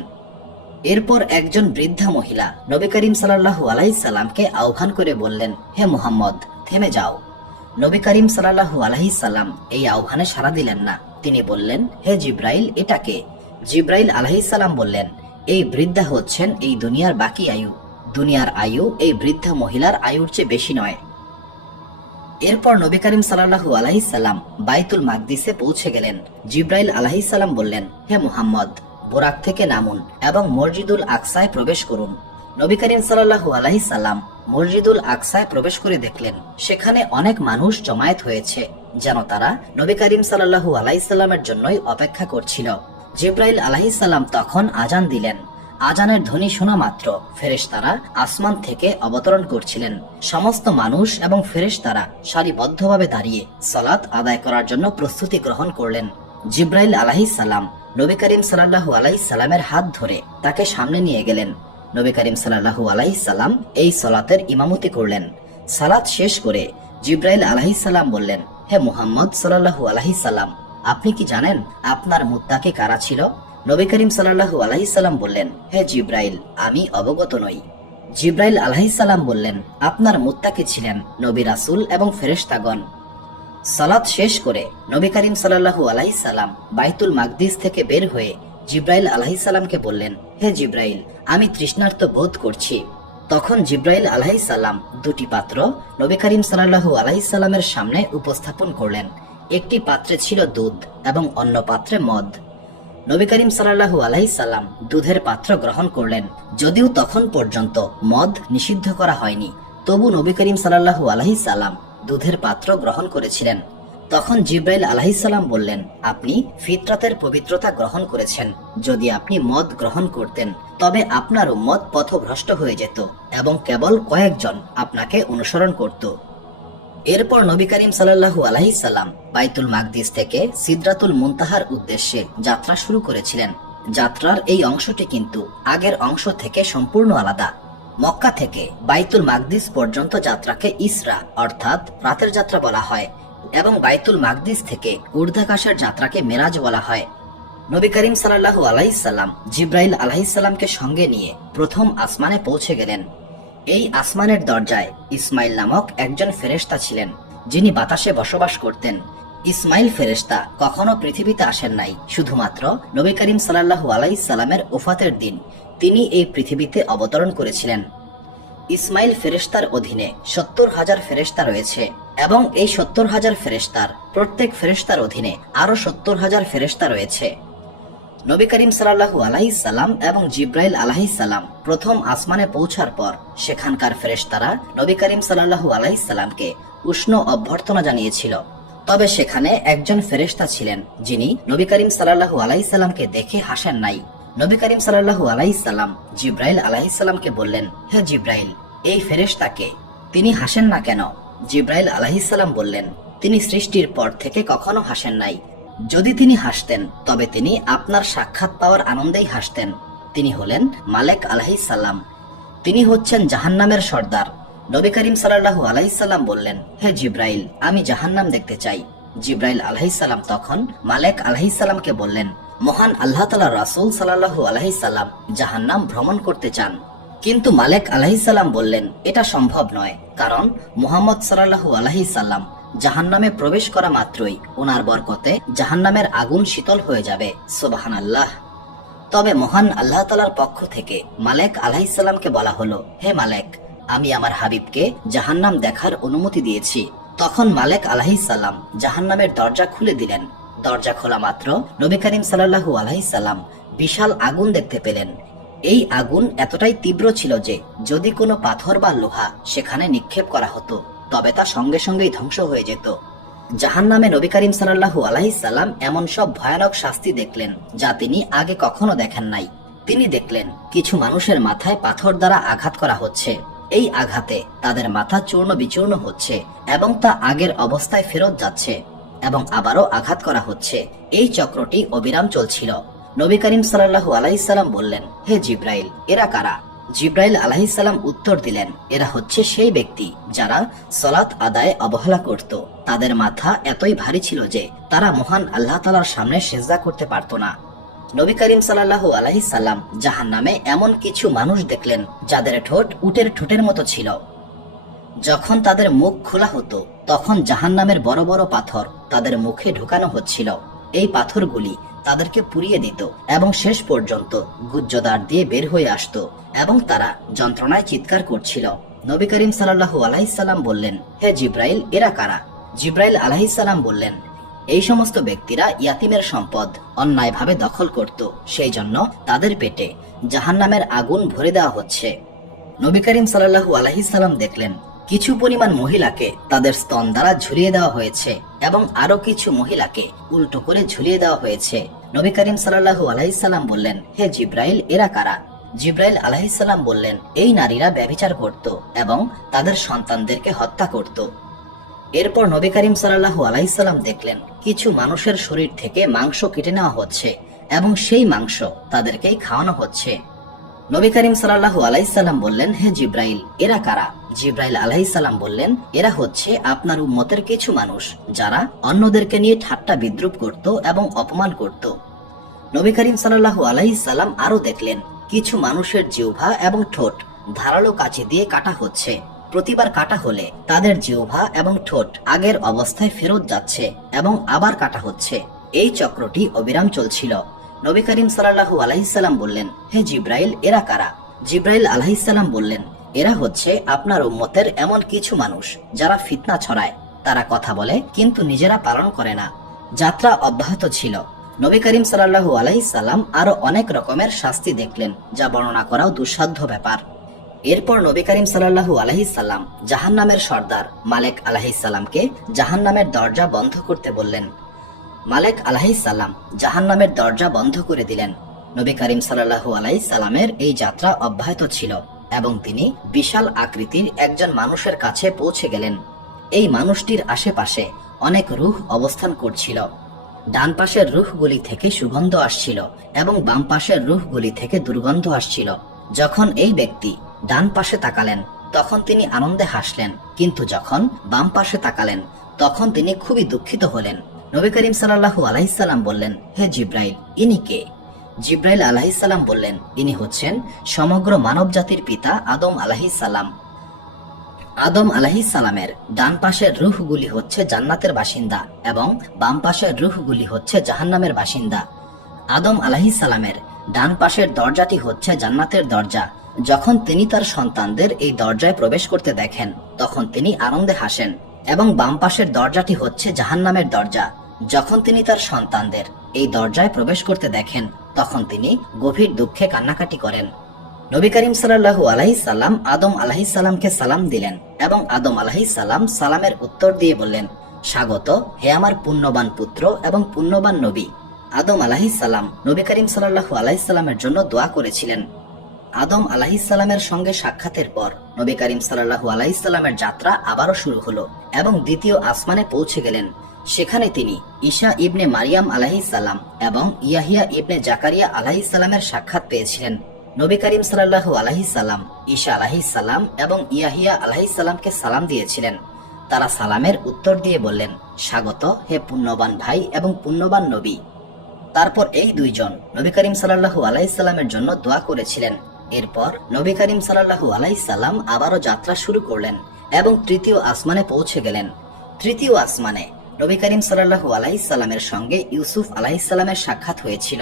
এরপর একজন বৃদ্ধা মহিলা নবী করিম সাল্লাল্লাহু আলাইহি সাল্লামকে আহ্বান করে বললেন, হে মুহাম্মদ, থেমে যাও। নবী করিম সাল্লাল্লাহু আলাইহি সাল্লাম এই আহ্বানে সাড়া দিলেন না। তিনি বললেন, হে জিব্রাইল, এটা কে? জিব্রাইল আলাইহিস সালাম বললেন, এই বৃদ্ধা হচ্ছেন এই দুনিয়ার বাকি আয়ু। দুনিয়ার আয়ু এই বৃদ্ধা মহিলার আয়ুর চেয়ে বেশি নয়। এরপর নবী করিম সাল্লাল্লাহু আলাইহি সাল্লাম বাইতুল মাকদিসে পৌঁছে গেলেন। জিব্রাইল আলাইহিস সালাম বললেন, হে মুহাম্মদ, বোরাক থেকে নামুন এবং মসজিদুল আকসায় প্রবেশ করুন। নবী করিম সাল্লাল্লাহু আলাইহি সাল্লাম মসজিদুল আকসায় প্রবেশ করে দেখলেন সেখানে অনেক মানুষ জমায়েত হয়েছে, যেন তারা নবী করিম সাল্লাল্লাহু আলাইহি সাল্লামের জন্যই অপেক্ষা করছিল। জিব্রাইল আলাইহিস সালাম তখন আজান দিলেন। আজানের ধ্বনি শোনা মাত্র ফেরেশতারা আসমান থেকে অবতরণ করছিলেন। সমস্ত মানুষ এবং ফেরেশতারা সারিবদ্ধভাবে দাঁড়িয়ে সালাত আদায় করার জন্য প্রস্তুতি গ্রহণ করলেন। জিব্রাইল আলাইহিস সালাম নবী করিম সাল্লাল্লাহু আলাইহি সাল্লামের হাত ধরে তাকে সামনে নিয়ে গেলেন। নবী করিম সাল্লাল্লাহু আলাইহি সাল্লাম এই সালাতের ইমামতি করলেন। সালাত শেষ করে জিব্রাইল আলাইহিস সালাম বললেন, হে মুহাম্মদ সাল্লাল্লাহু আলাইহি সাল্লাম, আপনি কি জানেন আপনার মুত্তাকি কারা ছিল? নবী করিম সাল্লাল্লাহু আলাইহি সাল্লাম বললেন, হে জিব্রাইল, আমি অবগত নই। জিব্রাইল আলাইহিস সালাম বললেন, আপনার মুত্তাকি ছিলেন নবী রাসূল এবং ফেরেশতাগণ। সালাত শেষ করে নবী করিম সাল্লাল্লাহু আলাইহিস সালাম বাইতুল মাকদিস থেকে বের হয়ে জিব্রাইল আলাইহিস সালামকে বললেন, হে জিব্রাইল, আমি তৃষ্ণার্ত বোধ করছি। তখন জিব্রাইল আলাইহিস সালাম দুটি পাত্র নবী করিম সাল্লাল্লাহু আলাইহিস সালামের সামনে উপস্থাপন করলেন। একটি পাত্রে ছিল দুধ এবং অন্য পাত্রে মদ। নবী করিম সাল্লাল্লাহু আলাইহিস সালাম দুধের পাত্র গ্রহণ করলেন। যদিও তখন পর্যন্ত মদ নিষিদ্ধ করা হয়নি, তবু নবী করিম সাল্লাল্লাহু আলাইহিস সালাম দুধের পাত্র গ্রহণ করেছিলেন। তখন জিব্রাইল আলাইহিস সালাম বললেন, আপনি ফিতরাতের পবিত্রতা গ্রহণ করেছেন। যদি আপনি মদ গ্রহণ করতেন তবে আপনার উম্মত পথভ্রষ্ট হয়ে যেত এবং কেবল কয়েকজন আপনাকে অনুসরণ করত। এরপর নবী করিম সাল্লাল্লাহু আলাইহিস সালাম বাইতুল মাকদিস থেকে সিদরাতুল মুনতাহার উদ্দেশ্যে যাত্রা শুরু করেছিলেন। যাত্রার এই অংশটি কিন্তু আগের অংশ থেকে সম্পূর্ণ আলাদা। মক্কা থেকে বাইতুল মাকদিস পর্যন্ত যাত্রাকে ইসরা অর্থাৎ রাতের যাত্রা বলা হয় এবং বাইতুল মাকদিস থেকে ঊর্ধ্বাকাশের যাত্রাকে মেরাজ বলা হয়। নবী করিম সাল্লাল্লাহু আলাইহিস সালাম জিব্রাইল আলাইহিস সালামকে সঙ্গে নিয়ে প্রথম আসমানে পৌঁছে গেলেন। এই আসমানের দরজায় ইসমাইল নামক একজন ফেরেশতা ছিলেন, যিনি বাতাসে বসবাস করতেন। ইসমাইল ফেরেশতা কখনো পৃথিবীতে আসেন নাই, শুধুমাত্র নবী করিম সাল্লাল্লাহু আলাইহিস সালামের ওফাতের দিন তিনি এই পৃথিবীতে অবতরণ করেছিলেন। ইসমাইল ফেরেশতার অধীনে 70,000 ফেরেশতা রয়েছে এবং এই 70,000 ফেরেশতার প্রত্যেক ফেরেশতার অধীনে আরো 70,000 ফেরেশতা রয়েছে। নবী করিম সাল্লাল্লাহু আলাইহিস সালাম এবং জিব্রাইল আলাইহিস সালাম প্রথম আসমানে পৌঁছার পর সেখানকার ফেরেশতারা নবী করিম সাল্লাল্লাহু আলাইহিস সালামকে উষ্ণ অভ্যর্থনা জানিয়েছিল। তবে সেখানে একজন ফেরেশতা ছিলেন যিনি নবী করিম সাল্লাল্লাহু আলাইহিস সালামকে দেখে হাসেন নাই। নবী করিম সাল্লাল্লাহু আলাইহিস সালাম জিব্রাইল আলাইহিস সালামকে বললেন, হে জিব্রাইল, এই ফেরেশতাকে, তিনি হাসেন না কেন? জিব্রাইল আলাইহিস সালাম বললেন, তিনি সৃষ্টির পর থেকে কখনো হাসেন নাই। যদি তিনি হাসতেন তবে তিনি আপনার সাক্ষাৎ পাওয়ার আনন্দেই হাসতেন। তিনি হলেন মালেক আলাইহিস সালাম, তিনি হচ্ছেন জাহান্নামের সর্দার। নবী করিম সাল্লাল্লাহু আলাইহিস সালাম বললেন, হে জিব্রাইল, আমি জাহান্নাম দেখতে চাই। জিব্রাইল আলাইহিস সালাম তখন মালেক আলাইহিস সালামকে বললেন, মহান আল্লাহ তাআলার রাসূল সাল্লাল্লাহু আলাইহিস সালাম জাহান্নাম ভ্রমণ করতে চান। কিন্তু মালেক আলাইহিস সালাম বললেন, এটা সম্ভব নয়, কারণ মুহাম্মদ সাল্লাল্লাহু আলাইহিস সালাম জাহান্নামে প্রবেশ করা মাত্রই ওনার বরকতে জাহান্নামের আগুন শীতল হয়ে যাবে। সুবহানাল্লাহ। তবে মহান আল্লাহ তাআলার পক্ষ থেকে মালেক আলাইহিস সালামকে বলা হলো, হে মালেক, আমি আমার হাবিবকে জাহান্নাম দেখার অনুমতি দিয়েছি। তখন মালেক আলাইহিস সালাম জাহান্নামের দরজা খুলে দিলেন। দরজা খোলা মাত্র নবী করিম সাল্লাল্লাহু আলাইহিস সালাম বিশাল আগুন দেখতে পেলেন। এই আগুন এতটাই তীব্র ছিল যে যদি কোনো পাথর বা লোহা সেখানে নিক্ষেপ করা হতো তবে তা সঙ্গে সঙ্গেই ধ্বংস হয়ে যেত। জাহান্নামে নবী করিম সাল্লাল্লাহু আলাইহিস সালাম এমন সব ভয়ানক শাস্তি দেখলেন যা তিনি আগে কখনো দেখেন নাই। তিনি দেখলেন কিছু মানুষের মাথায় পাথর দ্বারা আঘাত করা হচ্ছে। এই আঘাতে তাদের মাথা চূর্ণ বিচূর্ণ হচ্ছে এবং তা আগের অবস্থায় ফেরত যাচ্ছে এবং আবারও আঘাত করা হচ্ছে। এই চক্রটি অবিরাম চলছিল। নবী করিম সাল্লাল্লাহু আলাইহিস সালাম বললেন, হে জিব্রাইল, এরা কারা? জিব্রাইল আলাইহিস সালাম উত্তর দিলেন, এরা হচ্ছে সেই ব্যক্তি যারা সালাত আদায়ে অবহেলা করত। তাদের মাথা এতই ভারী ছিল যে তারা মহান আল্লাহ তাআলার সামনে সিজদা করতে পারত না। নবী করিম সাল্লাল্লাহু আলাইহিস সালাম জাহান্নামে এমন কিছু মানুষ দেখলেন যাদের ঠোঁট উটের ঠোঁটের মতো ছিল। যখন তাদের মুখ খোলা হতো তখন জাহান্নামের বড় বড় পাথর তাদের মুখে ঢুকানো হচ্ছিল। এই পাথরগুলি তাদেরকে পুড়িয়ে দিত এবং শেষ পর্যন্ত গুজ্জদার দিয়ে বের হয়ে আসতো এবং তারা যন্ত্রণায় চিৎকার করছিল। নবী করিম সাল্লাল্লাহু আলাইহিস সালাম বললেন, হে জিব্রাইল, এরা কারা? জিব্রাইল আলাইহিস সালাম বললেন, এই সমস্ত ব্যক্তিরা ইয়াতিমের সম্পদ অন্যায়ভাবে দখল করত, সেই জন্য তাদের পেটে জাহান্নামের আগুন ভরে দেওয়া হচ্ছে। নবী করিম সাল্লাল্লাহু আলাইহিস সালাম দেখলেন কিছু পরিমাণ মহিলাকে তাদের স্তন দ্বারা ঝুলিয়ে দেওয়া হয়েছে এবং আরো কিছু মহিলাকে উল্টো করে ঝুলিয়ে দেওয়া হয়েছে। নবী করিম সাল্লাল্লাহু আলাইহিস সালাম বললেন, হে জিব্রাইল, এরা কারা? জিব্রাইল আলাইহিস সালাম বললেন, এই নারীরা ব্যভিচার করত এবং তাদের সন্তানদেরকে হত্যা করত। এরপর নবী করিম সাল্লাল্লাহু আলাইহিস সালাম দেখলেন কিছু মানুষের শরীর থেকে মাংস কেটে নেওয়া হচ্ছে এবং সেই মাংস তাদেরকেই খাওয়ানো হচ্ছে। নবী করিম সাল্লাল্লাহু আলাইহিস সালাম বললেন, হে জিব্রাইল, এরা কারা? জিব্রাইল আলাইহিস সালাম বললেন, এরা হচ্ছে আপনার উম্মতের কিছু মানুষ যারা অন্যদেরকে নিয়ে ঠাট্টা বিদ্রুপ করত এবং অপমান করত। নবী করিম সাল্লাল্লাহু আলাইহিস সালাম আরো দেখলেন কিছু মানুষের জিহ্বা এবং ঠোঁট ধারালো কাঁচি দিয়ে কাটা হচ্ছে প্রতিবার কাটা হলে তাদের জিহ্বা এবং ঠোঁট আগের অবস্থায় ফেরত যাচ্ছে এবং আবার কাটা হচ্ছে। এই চক্রটি অবিরাম চলছিল। নবী করিম সাল্লাল্লাহু আলাইহিস সাল্লাম বললেন, হে জিব্রাইল, এরা কারা? জিব্রাইল আলাইহিস সালাম বললেন, এরা হচ্ছে আপনার উম্মতের এমন কিছু মানুষ যারা ফিতনা ছড়ায়। তারা কথা বলে কিন্তু নিজেরা পালন করে না। যাত্রা অব্যাহত ছিল। নবী করিম সাল্লাল্লাহু আলাইহিস সাল্লাম আরো অনেক রকমের শাস্তি দেখলেন, যা বর্ণনা করাও দুঃসাধ্য ব্যাপার। এরপর নবী করিম সাল্লাল্লাহু আলাইহিস সাল্লাম জাহান্নামের সর্দার মালেক আলাইহিস সালামকে জাহান্নামের দরজা বন্ধ করতে বললেন। মালেক আলাইহিস সালাম জাহান্নামের দরজা বন্ধ করে দিলেন। নবী করিম সাল্লাল্লাহু আলাইহিস সালামের এই যাত্রা অব্যাহত ছিল এবং তিনি বিশাল আকৃতির একজন মানুষের কাছে পৌঁছে গেলেন। এই মানুষটির আশেপাশে অনেক রূহ অবস্থান করছিল। ডান পাশের রূহগুলি থেকে সুগন্ধ আসছিল এবং বাম পাশের রূহগুলি থেকে দুর্গন্ধ আসছিল। যখন এই ব্যক্তি ডান পাশে তাকালেন তখন তিনি আনন্দে হাসলেন, কিন্তু যখন বাম পাশে তাকালেন তখন তিনি খুবই দুঃখিত হলেন। নবী করিম সাল্লাল্লাহু আলাইহিস সালাম বললেন, হে জিব্রাইল, ইনি কে? জিব্রাইল আলাইহিস সালাম বললেন, ইনি হচ্ছেন সমগ্র মানব জাতির পিতা আদম আলাইহিস সালাম। আদম আলাইহিস সালামের ডান পাশের রূহগুলি হচ্ছে জান্নাতের বাসিন্দা এবং বাম পাশের রূহগুলি হচ্ছে জাহান্নামের বাসিন্দা। আদম আলাইহিস সালামের ডান পাশের দরজাটি হচ্ছে জান্নাতের দরজা। যখন তিনি তার সন্তানদের এই দরজায় প্রবেশ করতে দেখেন তখন তিনি আনন্দে হাসেন, এবং বাম পাশের দরজাটি হচ্ছে জাহান্নামের দরজা। যখন তিনি তার সন্তানদের এই দরজায় প্রবেশ করতে দেখেন তখন তিনি গভীর দুঃখে কান্নাকাটি করেন। নবী করিম সাল্লাল্লাহু আলাইহিস সাল্লাম আদম আলাইহিস সালামকে সালাম দিলেন এবং আদম আলাইহিস সালাম সালামের উত্তর দিয়ে বললেন, স্বাগত হে আমার পুণ্যবান পুত্র এবং পুণ্যবান নবী। আদম আলাইহিস সালাম নবী করিম সাল্লাল্লাহু আলাইহিস সাল্লামের জন্য দোয়া করেছিলেন। আদম আলাইহিস সালামের সঙ্গে সাক্ষাতের পর নবী করিম সাল্লাল্লাহু আলাইহিস সাল্লামের যাত্রা আবারও শুরু হলো এবং দ্বিতীয় আসমানে পৌঁছে গেলেন। সেখানে তিনি ঈসা ইবনে মারিয়াম আলাইহিস সালাম এবং ইয়াহিয়া ইবনে জাকারিয়া আলাইহিস সালামের সাক্ষাৎ পেয়েছিলেন। নবী করিম সাল্লাল্লাহু আলাইহিস সালাম ঈসা আলাইহিস সালাম এবং ইয়াহিয়া আলাইহিস সালামকে সালাম দিয়েছিলেন। তারা সালামের উত্তর দিয়ে বললেন, স্বাগত হে পুণ্যবান ভাই এবং পুণ্যবান নবী। তারপর এই দুইজন নবী করিম সাল্লাল্লাহু আলাইহিস সালামের জন্য দোয়া করেছিলেন। এরপর নবী করিম সাল্লাল্লাহু আলাইহিস সালাম আবারও যাত্রা শুরু করলেন এবং তৃতীয় আসমানে পৌঁছে গেলেন। তৃতীয় আসমানে নবী করিম সাল্লাল্লাহু আলাইহিস সালামের সঙ্গে ইউসুফ আলাইহিস সালামের সাক্ষাৎ হয়েছিল।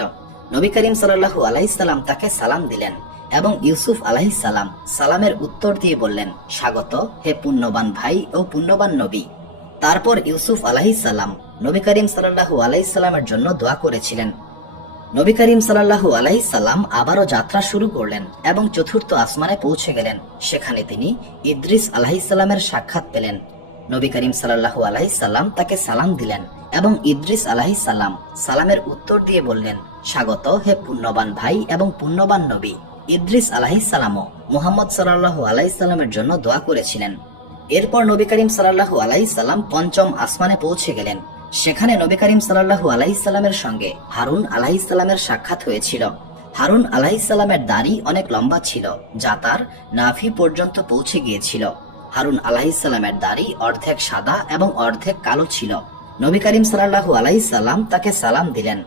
নবী করিম সাল্লাল্লাহু আলাইহিস সালাম তাকে সালাম দিলেন এবং ইউসুফ আলাইহিস সালাম সালামের উত্তর দিয়ে বললেন, স্বাগত হে পুণ্যবান ভাই ও পুণ্যবান নবী। তারপর ইউসুফ আলাইহিস সালাম নবী করিম সাল্লাল্লাহু আলাইহিস সালামের জন্য দোয়া করেছিলেন। নবী করিম সাল্লাল্লাহু আলাইহিস সালাম আবারও যাত্রা শুরু করলেন এবং চতুর্থ আসমানে পৌঁছে গেলেন। সেখানে তিনি ইদ্রিস আলাইহিস সালামের সাক্ষাৎ পেলেন। নবী করিম সাল্লাল্লাহু আলাইহিস সালাম তাকে সালাম দিলেন এবং ইদ্রিস আলাইহিস সালাম সালামের উত্তর দিয়ে বললেন, স্বাগত হে পুণ্যবান ভাই এবং পুণ্যবান নবী। ইদ্রিস আলাইহিস সালামও মুহাম্মদ সাল্লাল্লাহু আলাইহিস সালামের জন্য দোয়া করেছিলেন। এরপর নবী করিম সাল্লাল্লাহু আলাইহিস সালাম পঞ্চম আসমানে পৌঁছে গেলেন। সেখানে নবী করিম সাল্লাল্লাহু আলাইহিস সালামের সঙ্গে হারুন আলাইহিস সালামের সাক্ষাৎ হয়েছিল। হারুন আলাইহিস সালামের দাড়ি অনেক লম্বা ছিল, যা তার নাভি পর্যন্ত পৌঁছে গিয়েছিল। হারুন আলাইহিস সালামের দাড়ি অর্ধেক সাদা এবং অর্ধেক কালো ছিল। নবী করিম সাল্লাল্লাহু আলাইহিস সালাম তাকে সালাম দিলেন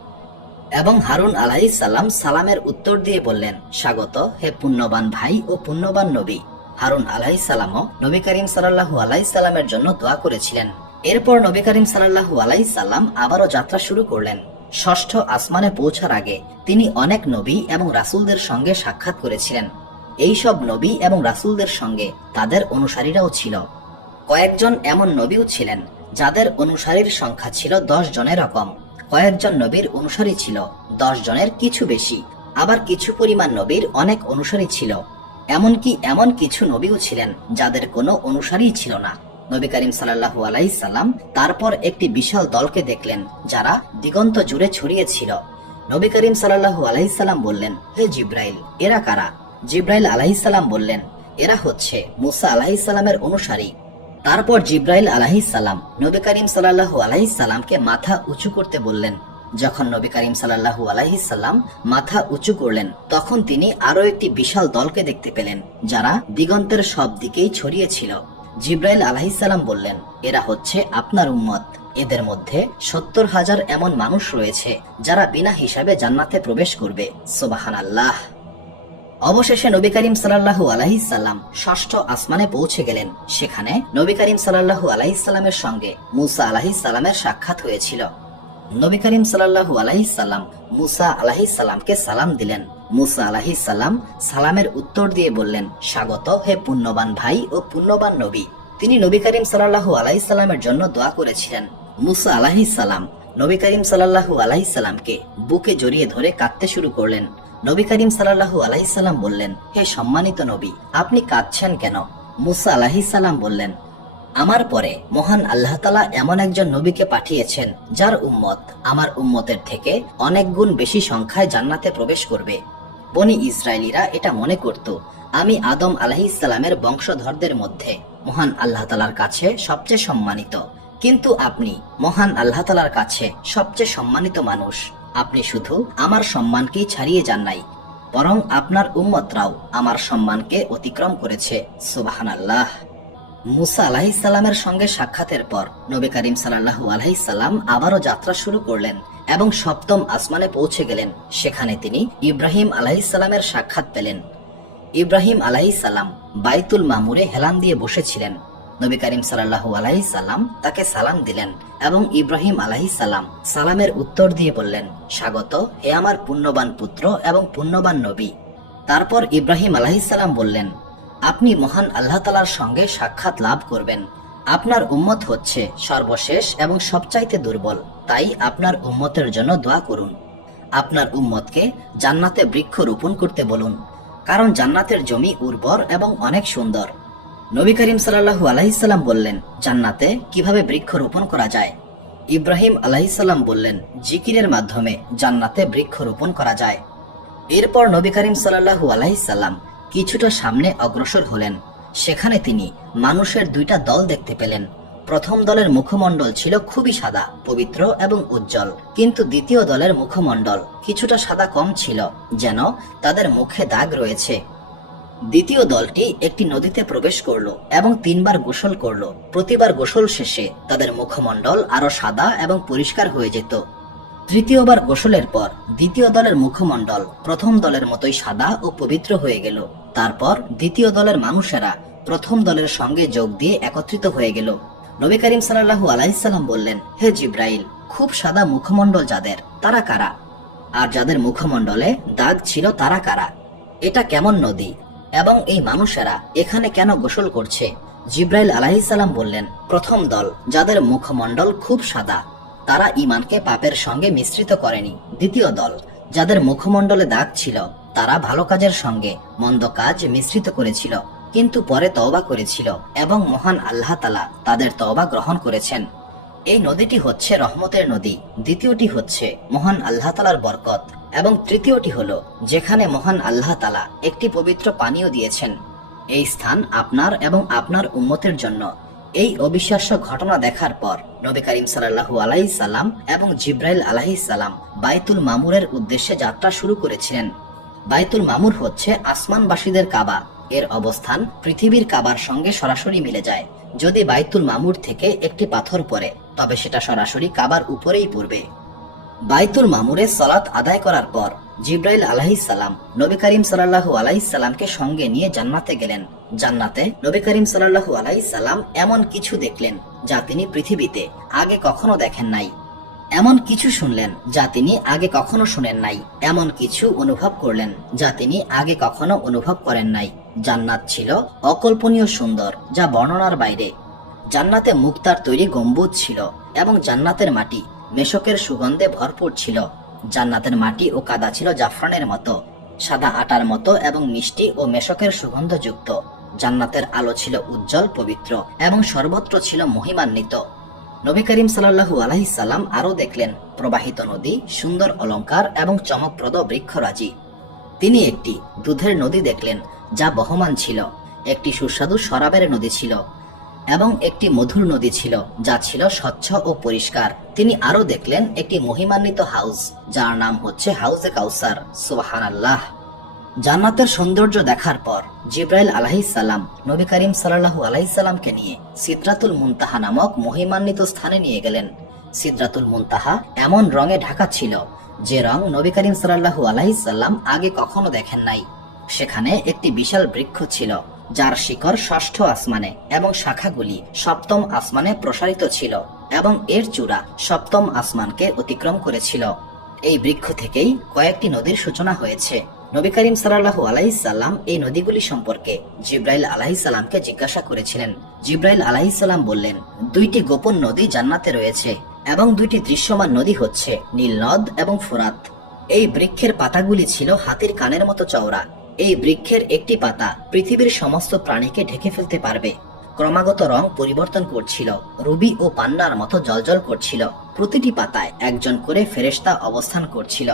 এবং হারুন আলাইহিস সালাম সালামের উত্তর দিয়ে বললেন, স্বাগত হে পুণ্যবান ভাই ও পুণ্যবান নবী। হারুন আলাইহিস সালামও নবী করিম সাল্লাল্লাহু আলাইহিস সালামের জন্য দোয়া করেছিলেন। এরপর নবী করিম সাল্লাল্লাহু আলাইহিস সালাম আবারও যাত্রা শুরু করলেন। ষষ্ঠ আসমানে পৌঁছার আগে তিনি অনেক নবী এবং রাসূলদের সঙ্গে সাক্ষাৎ করেছিলেন। এই সব নবী এবং রাসূলদের সঙ্গে তাদের অনুসারীরাও ছিল। কয়েকজন এমন নবীও ছিলেন যাদের অনুসারীর সংখ্যা ছিল 10 জনের রকম। কয়েকজন নবীর অনুসারী ছিল 10 জনের কিছু বেশি, আবার কিছু পরিমাণ নবীর অনেক অনুসারী ছিল। এমনকি এমন কিছু নবীও ছিলেন যাদের কোনো অনুসারী ছিল না। নবী করিম সাল্লাল্লাহু আলাইহিস সাল্লাম তারপর একটি বিশাল দলকে দেখলেন যারা দিগন্ত জুড়ে ছড়িয়ে ছিল। নবী করিম সাল্লাল্লাহু আলাইহিস সাল্লাম বললেন, হে জিব্রাইল, এরা কারা? জিব্রাইল আলাইহিস সালাম বললেন, এরা হচ্ছে মুসা আলাইহিস সালামের অনুসারী। তারপর জিব্রাইল আলাইহিস সালাম নবী করিম সাল্লাল্লাহু আলাইহিস সালামকে মাথা উঁচু করতে বললেন। যখন নবী করিম সাল্লাল্লাহু আলাইহিস সালাম মাথা উঁচু করলেন তখন তিনি আরো একটি বিশাল দলকে দেখতে পেলেন যারা দিগন্তের সব দিকেই ছড়িয়ে ছিল। জিব্রাইল আলাইহিস সালাম বললেন, এরা হচ্ছে আপনার উম্মত। এদের মধ্যে 70,000 এমন মানুষ রয়েছে যারা বিনা হিসাবে জান্নাতে প্রবেশ করবে। সুবহানাল্লাহ। অবশেষে নবী করিম সাল্লাল্লাহু আলাইহি সাল্লাম ষষ্ঠ আসমানে পৌঁছে গেলেন। সেখানে নবী করিম সাল্লাল্লাহু আলাইহি সাল্লামের সঙ্গে মুসা আলাইহিস সালামের সাক্ষাৎ হয়েছিল। নবী করিম সাল্লাল্লাহু আলাইহি সাল্লাম মুসা আলাইহিস সালামকে সালাম দিলেন। মুসা আলাইহিস সালাম সালামের উত্তর দিয়ে বললেন, স্বাগত হে পুণ্যবান ভাই ও পুণ্যবান নবী। তিনি নবী করিম সাল্লাল্লাহু আলাইহি সাল্লামের জন্য দোয়া করেছিলেন। মুসা আলাইহিস সালাম নবী করিম সাল্লাল্লাহু আলাইহি সাল্লামকে বুকে জড়িয়ে ধরে কাঁদতে শুরু করলেন। নবী করিম সাল্লাল্লাহু আলাইহি সাল্লাম বললেন, হে সম্মানিত নবী, আপনি কাঁদছেন কেন? মুসা আলাইহিস সালাম বললেন, আমার পরে মহান আল্লাহ তাআলা এমন একজন নবীকে পাঠিয়েছেন যার উম্মত আমার উম্মতের থেকে অনেক গুণ বেশি সংখ্যায় জান্নাতে প্রবেশ করবে। বনি ইসরায়েলিরা এটা মনে করত আমি আদম আলাইহিস সালামের বংশধরদের মধ্যে মহান আল্লাহ তাআলার কাছে সবচেয়ে সম্মানিত, কিন্তু আপনি মহান আল্লাহ তাআলার কাছে সবচেয়ে সম্মানিত মানুষ। আপনি শুধু আমার সম্মানকেই ছাড়িয়ে যান নাই, বরং আপনার উম্মতরাও আমার সম্মানকে অতিক্রম করেছে। সুবহানাল্লাহ। মুসা আলাইহিস সালামের সঙ্গে সাক্ষাতের পর নবী করিম সাল্লাল্লাহু আলাইহি সাল্লাম আবারও যাত্রা শুরু করলেন এবং সপ্তম আসমানে পৌঁছে গেলেন। সেখানে তিনি ইব্রাহিম আলাইহিস সালামের সাক্ষাৎ পেলেন। ইব্রাহিম আলাইহিস সালাম বাইতুল মামুরে হেলান দিয়ে বসেছিলেন। নবী করিম সাল্লাল্লাহু আলাইহি সাল্লাম তাকে সালাম দিলেন এবং ইব্রাহিম আলাইহিস সালাম সালামের উত্তর দিয়ে বললেন, স্বাগত হে আমার পুণ্যবান পুত্র এবং পুণ্যবান নবী। তারপর ইব্রাহিম আলাইহিস সালাম বললেন, আপনি মহান আল্লাহ তাআলার সঙ্গে সাক্ষাৎ লাভ করবেন। আপনার উম্মত হচ্ছে সর্বশেষ এবং সবচাইতে দুর্বল, তাই আপনার উম্মতের জন্য দোয়া করুন। আপনার উম্মতকে জান্নাতে বৃক্ষ রোপণ করতে বলুন, কারণ জান্নাতের জমি উর্বর এবং অনেক সুন্দর। নবী করিম সাল্লাল্লাহু আলাইহি সাল্লাম বললেন, জান্নাতে কিভাবে বৃক্ষ রোপণ করা যায়? ইব্রাহিম আলাইহিস সালাম বললেন, জিকিরের মাধ্যমে জান্নাতে বৃক্ষ রোপণ করা যায়। এরপর নবী করিম সাল্লাল্লাহু আলাইহি সাল্লাম কিছুটা সামনে অগ্রসর হলেন। সেখানে তিনি মানুষের দুইটা দল দেখতে পেলেন। প্রথম দলের মুখমণ্ডল ছিল খুবই সাদা, পবিত্র এবং উজ্জ্বল, কিন্তু দ্বিতীয় দলের মুখমণ্ডল কিছুটা সাদা কম ছিল, যেন তাদের মুখে দাগ রয়েছে। দ্বিতীয় দলটি একটি নদীতে প্রবেশ করলো এবং 3 বার গোসল করলো। প্রতিবার গোসল শেষে তাদের মুখমণ্ডল আরো সাদা এবং পরিষ্কার হয়ে যেত। তৃতীয়বার গোসলের পর দ্বিতীয় দলের মুখমণ্ডল প্রথম দলের মতোই সাদা ও পবিত্র হয়ে গেল। তারপর দ্বিতীয় দলের মানুষেরা প্রথম দলের সঙ্গে যোগ দিয়ে একত্রিত হয়ে গেল। নবী করিম সাল্লাল্লাহু আলাইহি সাল্লাম বললেন, হে জিব্রাইল, খুব সাদা মুখমণ্ডল যাদের, তারা কারা? আর যাদের মুখমণ্ডলে দাগ ছিল তারা কারা? এটা কেমন নদী এবং এই মানুষেরা এখানে কেন গোসল করছে? জিব্রাইল আলাইহিস সালাম বললেন, প্রথম দল যাদের মুখমণ্ডল খুব সাদা, তারা ঈমানকে পাপের সঙ্গে মিশ্রিত করেনি। দ্বিতীয় দল যাদের মুখমণ্ডলে দাগ ছিল, তারা ভালো কাজের সঙ্গে মন্দ কাজ মিশ্রিত করেছিল, কিন্তু পরে তওবা করেছিল এবং মহান আল্লাহ তাআলা তাদের তওবা গ্রহণ করেছেন। এই নদীটি হচ্ছে রহমতের নদী, দ্বিতীয়টি হচ্ছে মহান আল্লাহ তাআলার বরকত এবং তৃতীয়টি হলো যেখানে মহান আল্লাহ তাআলা একটি পবিত্র পানীয় দিয়েছেন। এই স্থান আপনার এবং আপনার উম্মতের জন্য। এই অবিশ্বাস্য ঘটনা দেখার পর নবী করিম সাল্লাল্লাহু আলাইহি সাল্লাম এবং জিব্রাইল আলাইহিস সালাম বাইতুল মামুরের উদ্দেশ্যে যাত্রা শুরু করেছিলেন। বাইতুল মামুর হচ্ছে আসমানবাসীদের কাবা। এর অবস্থান পৃথিবীর কাবার সঙ্গে সরাসরি মিলে যায়। যদি বাইতুল মামুর থেকে একটি পাথর পড়ে, তবে সেটা সরাসরি কাবার উপরেই পড়বে। বাইতুল মামুরে সালাত আদায় করার পর জিব্রাইল আলাইহিস সালাম নবী করিম সাল্লাল্লাহু আলাইহি সাল্লামকে সঙ্গে নিয়ে জান্নাতে গেলেন। জান্নাতে নবী করিম সাল্লাল্লাহু আলাইহি সাল্লাম এমন কিছু দেখলেন যা তিনি পৃথিবীতে আগে কখনো দেখেন নাই। এমন কিছু শুনলেন যা তিনি আগে কখনো শুনেন নাই। এমন কিছু অনুভব করলেন যা তিনি আগে কখনো অনুভব করেন নাই। জান্নাত ছিল অকল্পনীয় সুন্দর, যা বর্ণনার বাইরে। জান্নাতে মুক্তার তৈরি গম্বুজ ছিল এবং জান্নাতের মাটি মেশকের সুগন্ধে ভরপুর ছিল। জান্নাতের মাটি ও কাদা ছিল জাফরানের মতো, সাদা আটার মতো এবং মিষ্টি ও মেশকের সুগন্ধযুক্ত। জান্নাতের আলো ছিল উজ্জ্বল, পবিত্র এবং সর্বত্র ছিল মহিমান্বিত। নবী করিম সাল্লাল্লাহু আলাইহি সাল্লাম আরো দেখলেন প্রবাহিত নদী, সুন্দর অলংকার এবং চমকপ্রদ বৃক্ষরাজি। তিনি একটি দুধের নদী দেখলেন যা বহমান ছিল, একটি সুস্বাদু শরাবের নদী ছিল এবং একটি মধুর নদী ছিল যা ছিল স্বচ্ছ ও পরিষ্কার। তিনি আরো দেখলেন একটি মহিমান্বিত হাউস যার নাম হচ্ছে হাউজে কাউসার। সুবহানাল্লাহ। জান্নাতের সৌন্দর্য দেখার পর জিব্রাইল আলাইহিস সালাম নবী করিম সাল্লাল্লাহু আলাইহি সাল্লামকে নিয়ে সিদরাতুল মুনতাহা নামক মহিমান্বিত স্থানে নিয়ে গেলেন। সিদরাতুল মুনতাহা এমন রঙে ঢাকা ছিল যে রং নবী করিম সাল্লাল্লাহু আলাইহি সাল্লাম আগে কখনো দেখেন নাই। সেখানে একটি বিশাল বৃক্ষ ছিল, যার শিকড় ষষ্ঠ আসমানে এবং শাখাগুলি সপ্তম আসমানে প্রসারিত ছিল এবং এর চূড়া সপ্তম আসমানকে অতিক্রম করেছিল। এই বৃক্ষ থেকেই কয়েকটি নদীর সূচনা হয়েছে। নবী করিম সাল্লাল্লাহু আলাইহিস সাল্লাম এই নদীগুলি সম্পর্কে জিব্রাইল আলাইহিস সালামকে জিজ্ঞাসা করেছিলেন। জিব্রাইল আলাইহিস সালাম বললেন, দুইটি গোপন নদী জান্নাতে রয়েছে এবং দুইটি দৃশ্যমান নদী হচ্ছে নীল নদ এবং ফোরাত। এই বৃক্ষের পাতাগুলি ছিল হাতির কানের মতো চওড়া। এই বৃক্ষের একটি পাতা পৃথিবীর সমস্ত প্রাণীকে ঢেকে ফেলতে পারবে। ক্রমাগত রং পরিবর্তন করছিল, রুবি ও পান্নার মতো জ্বলজ্বল করছিল। প্রতিটি পাতায় একজন করে ফেরেশতা অবস্থান করছিল।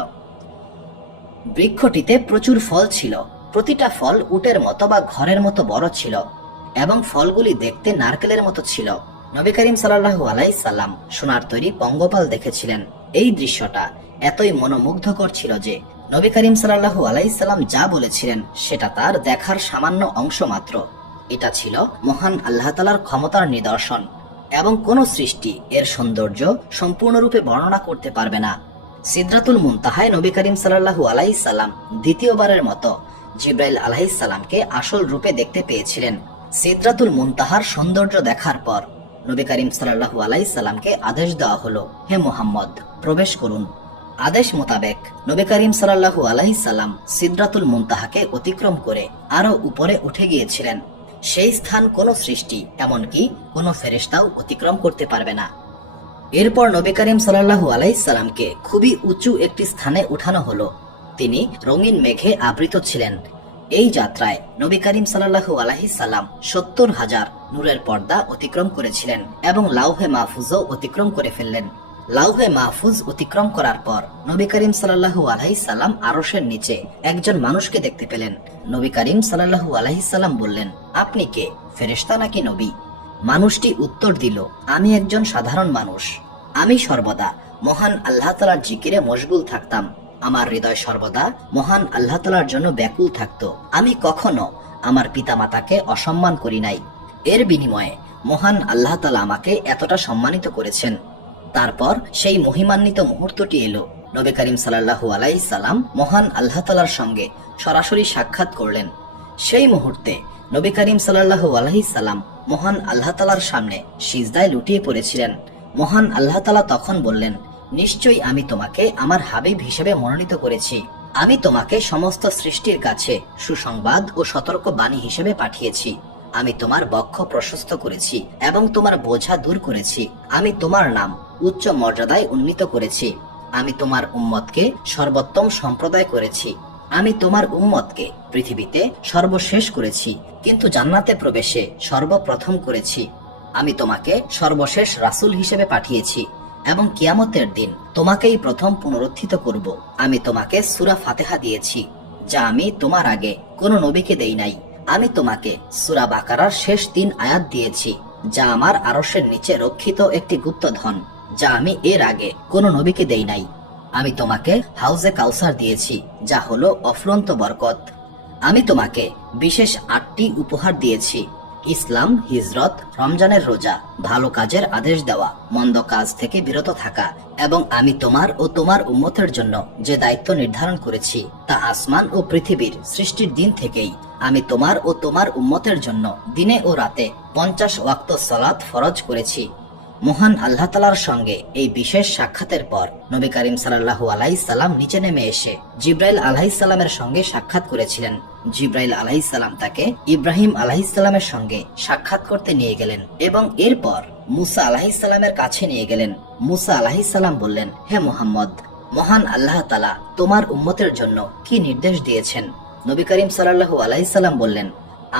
বৃক্ষটিতে প্রচুর ফল ছিল। প্রতিটা ফল উটের মতো বা ঘরের মতো বড় ছিল এবং ফলগুলি দেখতে নারকেলের মতো ছিল। নবী করিম সাল্লাল্লাহু আলাইহিস সাল্লাম সোনার তৈরি পঙ্গপাল দেখেছিলেন। এই দৃশ্যটা এতই মনোমুগ্ধকর ছিল যে নবী করিম সাল্লাল্লাহু আলাইহিস সাল্লাম যা বলেছিলেন সেটা তার দেখার সামান্য অংশ মাত্র। এটা ছিল মহান আল্লাহ তাআলার ক্ষমতার নিদর্শন এবং কোন সৃষ্টি এর সৌন্দর্য সম্পূর্ণরূপে বর্ণনা করতে পারবে না। সিদরাতুল মুনতাহায় নবী করিম সাল্লাল্লাহু আলাইহিস সাল্লাম দ্বিতীয়বারের মতো জিব্রাইল আলাইহিস সালামকে আসল রূপে দেখতে পেয়েছিলেন। সিদরাতুল মুনতাহার সৌন্দর্য দেখার পর নবী করিম সাল্লাল্লাহু আলাইহিস সালামকে আদেশ দেওয়া হলো, হে মুহাম্মদ, প্রবেশ করুন। আদেশ মোতাবেক নবী করিম সাল্লাল্লাহু আলাইহিস সালাম সিদরাতুল মুনতাহাকে অতিক্রম করে আরো উপরে উঠে গিয়েছিলেন। সেই স্থান কোন সৃষ্টি, এমনকি কোন ফেরেশতাও অতিক্রম করতে পারবে না। এরপর নবী করিম সাল্লাল্লাহু আলাইহিস সালামকে খুবই উঁচু একটি স্থানে উঠানো হলো। তিনি রঙিন মেঘে আবৃত ছিলেন। এই যাত্রায় নবী করিম সাল্লাল্লাহু আলাইহিস সালাম 70,000 নূরের পর্দা অতিক্রম করেছিলেন এবং লাউহে মাহফুজও অতিক্রম করে ফেললেন। লাউহে মাহফুজ অতিক্রম করার পর নবী করিম সাল্লাল্লাহু আলাইহিস সালাম আরশের নিচে একজন মানুষকে দেখতে পেলেন। নবী করিম সাল্লাল্লাহু আলাইহিস সালাম বললেন, আপনি কে, ফেরেশতা নাকি নবী? মানুষটি উত্তর দিল, আমি একজন সাধারণ মানুষ। আমি সর্বদা মহান আল্লাহ তাআলার জিকিরে মশগুল থাকতাম। আমার হৃদয় সর্বদা মহান আল্লাহ তাআলার জন্য ব্যাকুল থাকত। আমি কখনো আমার পিতামাতাকে অসম্মান করি নাই। এর বিনিময়ে মহান আল্লাহ তাআলা আমাকে এতটা সম্মানিত করেছেন। তারপর সেই মহিমান্বিত মুহূর্তটি এলো। নবী করিম সাল্লাল্লাহু আলাইহিস সালাম মহান আল্লাহ তাআলার সঙ্গে সরাসরি সাক্ষাৎ করলেন। সেই মুহূর্তে নবী করিম সাল্লাল্লাহু আলাইহিস সালাম মহান আল্লাহ তাআলার সামনে সিজদায় লুটিয়ে পড়েছিলেন। মহান আল্লাহ তাআলা তখন বললেন, নিশ্চয়ই আমি তোমাকে আমার হাবিব হিসেবে মনোনীত করেছি। আমি তোমাকে সমস্ত সৃষ্টির কাছে সুসংবাদ ও সতর্ক বাণী হিসেবে পাঠিয়েছি। আমি তোমার বক্ষ প্রশস্ত করেছি এবং তোমার বোঝা দূর করেছি। আমি তোমার নাম উচ্চ মর্যাদায় উন্নীত করেছি। আমি তোমার উম্মতকে সর্বোত্তম সম্প্রদায় করেছি। আমি তোমার উম্মতকে পৃথিবীতে সর্বশেষ করেছি, কিন্তু জান্নাতে প্রবেশে সর্বপ্রথম করেছি। আমি তোমাকে সর্বশেষ রাসূল হিসেবে পাঠিয়েছি এবং কিয়ামতের দিন তোমাকেই প্রথম পুনরুত্থিত করব। আমি তোমাকে সূরা ফাতিহা দিয়েছি, যা আমি তোমার আগে কোনো নবীকে দেই নাই। আমি তোমাকে সূরা বাকারার শেষ 3 আয়াত দিয়েছি, যা আমার আরশের নিচে রক্ষিত একটি গুপ্তধন, যা আমি এর আগে কোনো নবীকে দেই নাই। আমি তোমাকে হাউজে কাউসার দিয়েছি, যা হলো অফুরন্ত বরকত। আমি তোমাকে বিশেষ 8টি উপহার দিয়েছি: ইসলাম, হিজরত, রমজানের রোজা, ভালো কাজের আদেশ দেওয়া, মন্দ কাজ থেকে বিরত থাকা, এবং আমি তোমার ও তোমার উম্মতের জন্য যে দায়িত্ব নির্ধারণ করেছি তা আসমান ও পৃথিবীর সৃষ্টির দিন থেকেই আমি তোমার ও তোমার উম্মতের জন্য দিনে ও রাতে 50 ওয়াক্ত সালাত ফরজ করেছি। মহান আল্লাহ তাআলার সঙ্গে এই বিশেষ সাক্ষাতের পর নবী করিম সাল্লাল্লাহু আলাইহিস সালাম নিচে নেমে এসে জিব্রাইল আলাইহিস সালামের সঙ্গে সাক্ষাৎ করেছিলেন। জিব্রাইল আলাইহিস সালাম তাকে ইব্রাহিম আলাইহিস সালামের সঙ্গে সাক্ষাৎ করতে নিয়ে গেলেন এবং এরপর মুসা আলাইহিস সালামের কাছে নিয়ে গেলেন। মুসা আলাইহিস সালাম বললেন, হে মুহাম্মদ, মহান আল্লাহ তাআলা তোমার উম্মতের জন্য কি নির্দেশ দিয়েছেন? নবী করিম সাল্লাল্লাহু আলাইহিস সালাম বললেন,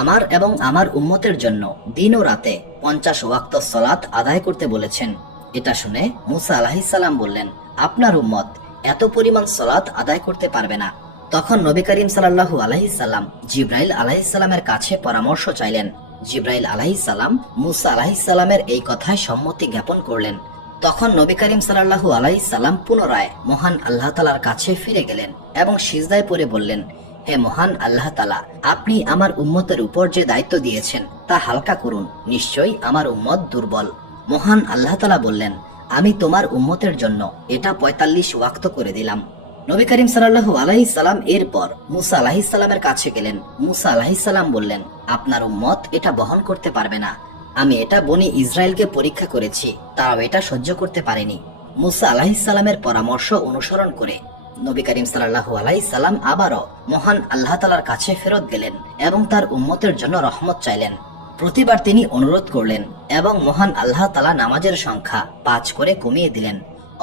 আমার এবং আমার উম্মতের জন্য দিন ও রাতে 50 ওয়াক্ত সালাত আদায় করতে বলেছেন। এটা শুনে মুসা আলাইহিস সালাম বললেন, আপনার উম্মত এত পরিমাণ সালাত আদায় করতে পারবে না। তখন নবী করিম সাল্লাল্লাহু আলাইহিস সালাম জিব্রাইল আলাইহিস সালামের কাছে পরামর্শ চাইলেন। জিব্রাইল আলাইহিস সালাম মুসা আলাইহিস সালামের এই কথায় সম্মতি জ্ঞাপন করলেন। তখন নবী করিম সাল্লাল্লাহু আলাইহিস সালাম পুনরায় মহান আল্লাহ তাআলার কাছে ফিরে গেলেন এবং সিজদায় পড়ে বললেন, হে মহান আল্লাহ তাআলা, আপনি আমার উম্মতের উপর যে দায়িত্ব দিয়েছেন তা হালকা করুন। নিশ্চয়ই আমার উম্মত দুর্বল। মহান আল্লাহ তাআলা বললেন, আমি তোমার উম্মতের জন্য এটা 45 ওয়াক্ত করে দিলাম। নবী করিম সাল্লাল্লাহু আলাইহি সাল্লাম এরপর মুসা আলাইহিস সালামের কাছে গেলেন। মুসা আলাইহিস সালাম বললেন, আপনার উম্মত এটা বহন করতে পারবে না। আমি এটা বনি ইসরায়েলকে পরীক্ষা করেছি, তারাও এটা সহ্য করতে পারেনি। মুসা আলাইহিস সালামের পরামর্শ অনুসরণ করে নবী করিম সাল্লাল্লাহু আলাইহি সাল্লাম আবারও মহান আল্লাহ তাআলার কাছে ফেরত গেলেন এবং তার উম্মতের জন্য রহমত চাইলেন। প্রতিবার তিনি অনুরোধ করলেন এবং মহান আল্লাহ তাআলা নামাজের সংখ্যা 5 করে কমিয়ে দিলেন।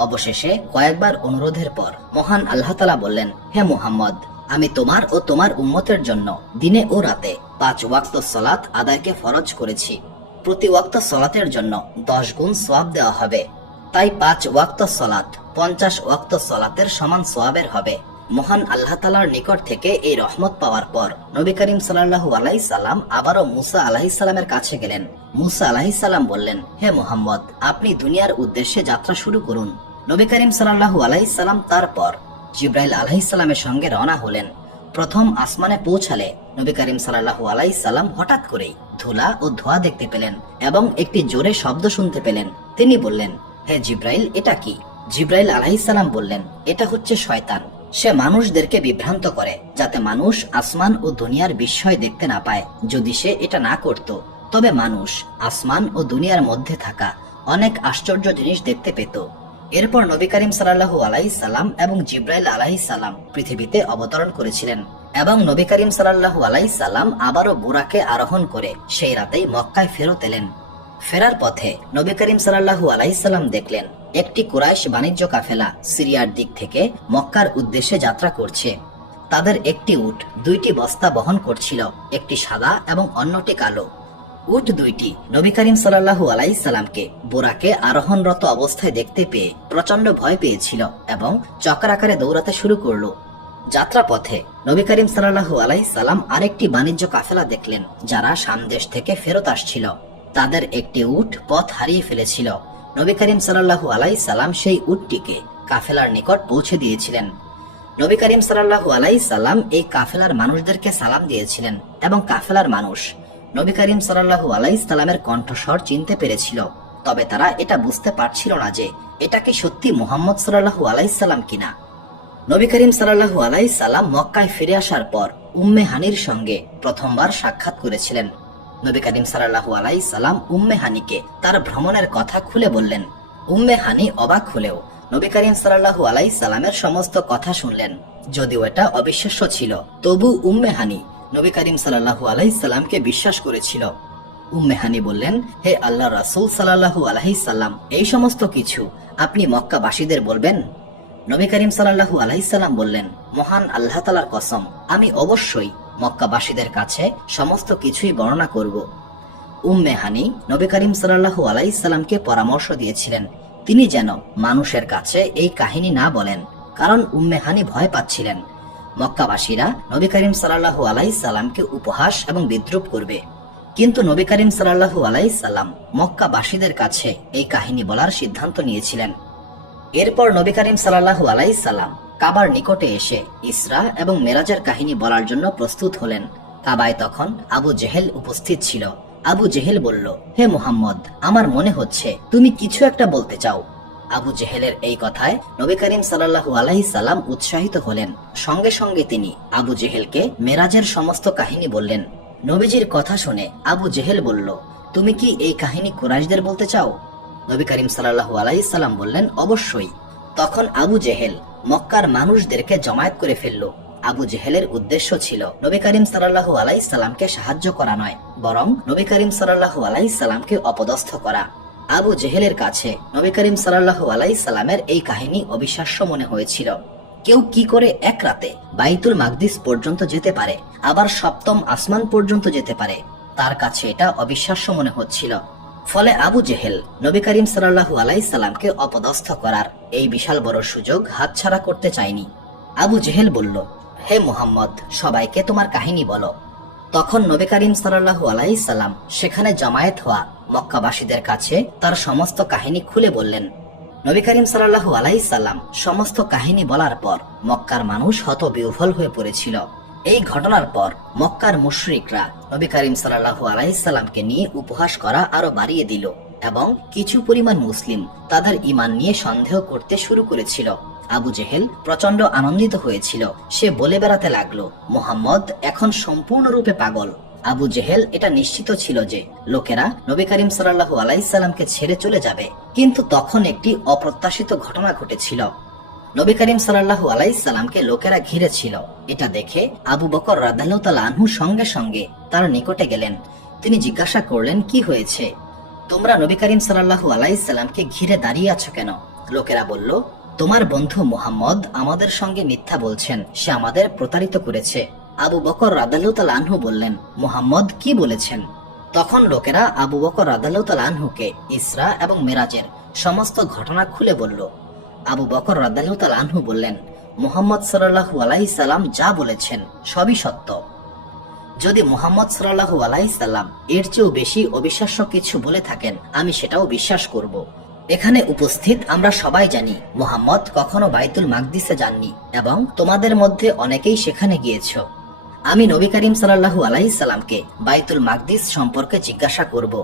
অবশেষে কয়েকবার অনুরোধের পর মহান আল্লাহ তাআলা বললেন, হে মুহাম্মদ, আমি তোমার ও তোমার উম্মতের জন্য দিনে ও রাতে 5 ওয়াক্ত সালাত আদায়কে ফরজ করেছি। প্রতি ওয়াক্ত সালাতের জন্য 10 গুণ সওয়াব দেওয়া হবে। তাই 5 ওয়াক্ত সালাত 50 ওয়াক্ত সালাতের সমান সওয়াবের হবে। মহান আল্লাহ তাআলার নিকট থেকে এই রহমত পাওয়ার পর নবী করিম সাল্লাল্লাহু আলাইহি সাল্লাম আবারও মুসা আলাইহিস সালামের কাছে গেলেন। মুসা আলাইহিস সালাম বললেন, হে মুহাম্মদ, আপনি দুনিয়ার উদ্দেশ্যে যাত্রা শুরু করুন। নবী করিম সাল্লাল্লাহু আলাইহি সাল্লাম তারপর জিবরাইল আলাইহিস সালামের সঙ্গে রওনা হলেন। প্রথম আসমানে পৌঁছালে নবী করিম সাল্লাল্লাহু আলাইহি সাল্লাম হঠাৎ করেই ধুলা ও ধোঁয়া দেখতে পেলেন এবং একটি জোরে শব্দ শুনতে পেলেন। তিনি বললেন, হে জিবরাইল, এটা কি? জিবরাইল আলাইহিস সালাম বললেন, এটা হচ্ছে শয়তান। সে মানুষদেরকে বিভ্রান্ত করে যাতে মানুষ আসমান ও দুনিয়ার বিস্ময় দেখতে না পায়। যদি সে এটা না করত তবে মানুষ আসমান ও দুনিয়ার মধ্যে থাকা অনেক আশ্চর্য জিনিস দেখতে পেত। এরপর নবী করিম সাল্লাল্লাহু আলাইহি সাল্লাম এবং জিবরাইল আলাইহিস সালাম পৃথিবীতে অবতরণ করেছিলেন এবং নবী করিম সাল্লাল্লাহু আলাইহি সাল্লাম আবারও বুরাকে আরোহণ করে সেই রাতেই মক্কায় ফেরত এলেন। ফেরার পথে নবী করিম সাল্লাল্লাহু আলাইহি সাল্লাম দেখলেন একটি কুরাইশ বাণিজ্য কাফেলা সিরিয়ার দিক থেকে মক্কার উদ্দেশ্যে যাত্রা করছে। তাদের একটি উট 2টি বস্তা বহন করছিল, একটি সাদা এবং অন্যটি কালো। উট 2টি নবী করিম সাল্লাল্লাহু আলাইহি সাল্লামকে বুরাকে আরোহণরত অবস্থায় দেখতে পেয়ে প্রচন্ড ভয় পেয়েছিল এবং চক্রাকারে দৌড়াতে শুরু করলো। যাত্রা পথে নবী করিম সাল্লাল্লাহু আলাইহি সাল্লাম আরেকটি বাণিজ্য কাফেলা দেখলেন যারা শাম দেশ থেকে ফেরত আসছিল। তাদের একটি উট পথ হারিয়ে ফেলেছিল। নবী করিম সাল্লাল্লাহু আলাইহি সাল্লাম সেই উটটিকে কাফেলার নিকট পৌঁছে দিয়েছিলেন। নবী করিম সাল্লাল্লাহু আলাইহি সাল্লাম এই কাফেলার মানুষদেরকে সালাম দিয়েছিলেন এবং কাফেলার মানুষ নবী করিম সাল্লাল্লাহু আলাইহি সাল্লামের কণ্ঠস্বর চিনতে পেরেছিল। তবে তারা এটা বুঝতে পারছিল না যে এটা কি সত্যি মুহাম্মদ সাল্লাল্লাহু আলাইহি সাল্লাম কিনা। নবী করিম সাল্লাল্লাহু আলাইহি সাল্লাম মক্কায় ফিরে আসার পর উম্মে হানির সঙ্গে প্রথমবার সাক্ষাৎ করেছিলেন। নবী করিম সাল্লাল্লাহু আলাইহি সাল্লাম উম্মে হানিকে তার ভ্রমণের কথা খুলে বললেন। উম্মে হানি অবাক হলেও নবী করিম সাল্লাল্লাহু আলাইহি সাল্লামের সমস্ত কথা শুনলেন। যদিও এটা অবিশ্বাস্য ছিল, তবু উম্মে হানি নবী করিম সাল্লাল্লাহু আলাইহি সাল্লামকে বিশ্বাস করেছিল। উম্মে হানি বললেন, হে আল্লাহ রাসূল সাল্লাল্লাহু আলাইহি সাল্লাম, এই সমস্ত কিছু আপনি মক্কাবাসীদের বলবেন? নবী করিম সাল্লাল্লাহু আলাইহি সাল্লাম বললেন, মহান আল্লাহ তাআলার কসম, আমি অবশ্যই মক্কাবাসীদের কাছে সমস্ত কিছুই বর্ণনা করব। উম্মে হানি নবী করিম সাল্লাল্লাহু আলাইহি সাল্লামকে পরামর্শ দিয়েছিলেন তিনি যেন মানুষের কাছে এই কাহিনী না বলেন, কারণ উম্মে হানি ভয় পাচ্ছিলেন মক্কাবাসীরা নবী করিম সাল্লাল্লাহু আলাইহি সাল্লামকে উপহাস এবং বিদ্রূপ করবে। কিন্তু নবী করিম সাল্লাল্লাহু আলাইহি সাল্লাম মক্কাবাসীদের কাছে এই কাহিনী বলার সিদ্ধান্ত নিয়েছিলেন। এরপর নবী করিম সাল্লাল্লাহু আলাইহি সাল্লাম কাবার নিকটে এসে ইসরা এবং মেরাজের কাহিনী বলার জন্য প্রস্তুত হলেন। কাবায় তখন আবু জেহেল উপস্থিত ছিল। আবু জেহেল বলল, হে মুহাম্মদ, আমার মনে হচ্ছে তুমি কিছু একটা বলতে চাও। আবু জেহেলের এই কথায় নবী করিম সাল্লাল্লাহু আলাইহি সাল্লাম উৎসাহিত হলেন। সঙ্গে সঙ্গে তিনি আবু জেহেলকে মেরাজের সমস্ত কাহিনী বললেন। নবীজির কথা শুনে আবু জেহেল বলল, তুমি কি এই কাহিনী কুরাইশদের বলতে চাও? নবী করিম সাল্লাল্লাহু আলাইহি সাল্লাম বললেন, অবশ্যই। তখন আবু জেহেল মক্কার মানুষদেরকে জমায়েত করে ফেলল। আবু জেহেলের উদ্দেশ্য ছিল নবী করিম সাল্লাল্লাহু আলাইহি সাল্লামকে সাহায্য করা নয়, বরং নবী করিম সাল্লাল্লাহু আলাইহি সাল্লামকে অপদস্থ করা। আবু জেহেলের কাছে নবী করিম সাল্লাল্লাহু আলাইহি সাল্লামের এই কাহিনী অবিশ্বাস্য মনে হয়েছিল। কেউ কি করে এক রাতে বাইতুল মাকদিস পর্যন্ত যেতে পারে, আবার সপ্তম আসমান পর্যন্ত যেতে পারে, তার কাছে এটা অবিশ্বাস্য মনে হচ্ছিল। ফলে আবু জেহেল নবী করিম সাল্লাল্লাহু আলাইহি সাল্লামকে অপদস্থ করার এই বিশাল বড় সুযোগ হাতছাড়া করতে চায়নি। আবু জেহেল বলল, হে মুহাম্মদ, সবাইকে তোমার কাহিনী বলো। তখন নবী করিম সাল্লাল্লাহু আলাইহি সাল্লাম সেখানে জমায়েত হওয়া মক্কাবাসীদের কাছে তার সমস্ত কাহিনী খুলে বললেন। নবী করিম সাল্লাল্লাহু আলাইহি সাল্লাম সমস্ত কাহিনী বলার পর মক্কার মানুষ হতবিহ্বল হয়ে পড়েছিল। এই ঘটনার পর মক্কার মুশরিকরা নবী করিম সাল্লাল্লাহু আলাইহি সাল্লামকে নিয়ে উপহাস করা আরো বাড়িয়ে দিল এবং কিছু পরিমাণ মুসলিম তাদের ঈমান নিয়ে সন্দেহ করতে শুরু করেছিল। আবু জেহেল প্রচন্ড আনন্দিত হয়েছিল। সে বলে বেড়াতে লাগলো, মুহাম্মদ এখন সম্পূর্ণরূপে পাগল। আবু জেহেল এটা নিশ্চিত ছিল যে লোকেরা নবী করিম সাল্লাল্লাহু আলাইহি সাল্লামকে ছেড়ে চলে যাবে, কিন্তু তখন একটি অপ্রত্যাশিত ঘটনা ঘটেছিল। নবী করিম সাল্লাল্লাহু আলাইহি সাল্লামকে লোকেরা ঘিরেছিল। এটা দেখে আবু বকর রাদিয়াল্লাহু তাআলা আনহু সঙ্গে সঙ্গে তার নিকটে গেলেন। তিনি জিজ্ঞাসা করলেন, কি হয়েছে? তোমরা নবী করিম সাল্লাল্লাহু আলাইহি সাল্লামকে ঘিরে দাঁড়িয়ে আছো কেন? লোকেরা বলল, তোমার বন্ধু মুহাম্মদ আমাদের সঙ্গে মিথ্যা বলছেন, সে আমাদের প্রতারিত করেছে। আবু বকর রাদিয়াল্লাহু তাআলা আনহু বললেন, মুহাম্মদ কি বলেছেন? তখন লোকেরা আবু বকর রাদিয়াল্লাহু তাআলা আনহুকে ইসরা এবং মেরাজের সমস্ত ঘটনা খুলে বলল। আবু বকর রাদিয়াল্লাহু তাআলা আনহু বললেন, মুহাম্মদ সাল্লাল্লাহু আলাইহি সাল্লাম যা বলেছেন সবই সত্য। যদি মুহাম্মদ সাল্লাল্লাহু আলাইহি সাল্লাম এর চেয়েও বেশি অবিশ্বাস্য কিছু বলে থাকেন, আমি সেটাও বিশ্বাস করব। এখানে উপস্থিত আমরা সবাই জানি মুহাম্মদ কখনো বাইতুল মাকদিসে যাননি এবং তোমাদের মধ্যে অনেকেই সেখানে গিয়েছো। আমি নবী করিম সাল্লাল্লাহু আলাইহি সাল্লামকে বাইতুল মাকদিস সম্পর্কে জিজ্ঞাসা করব।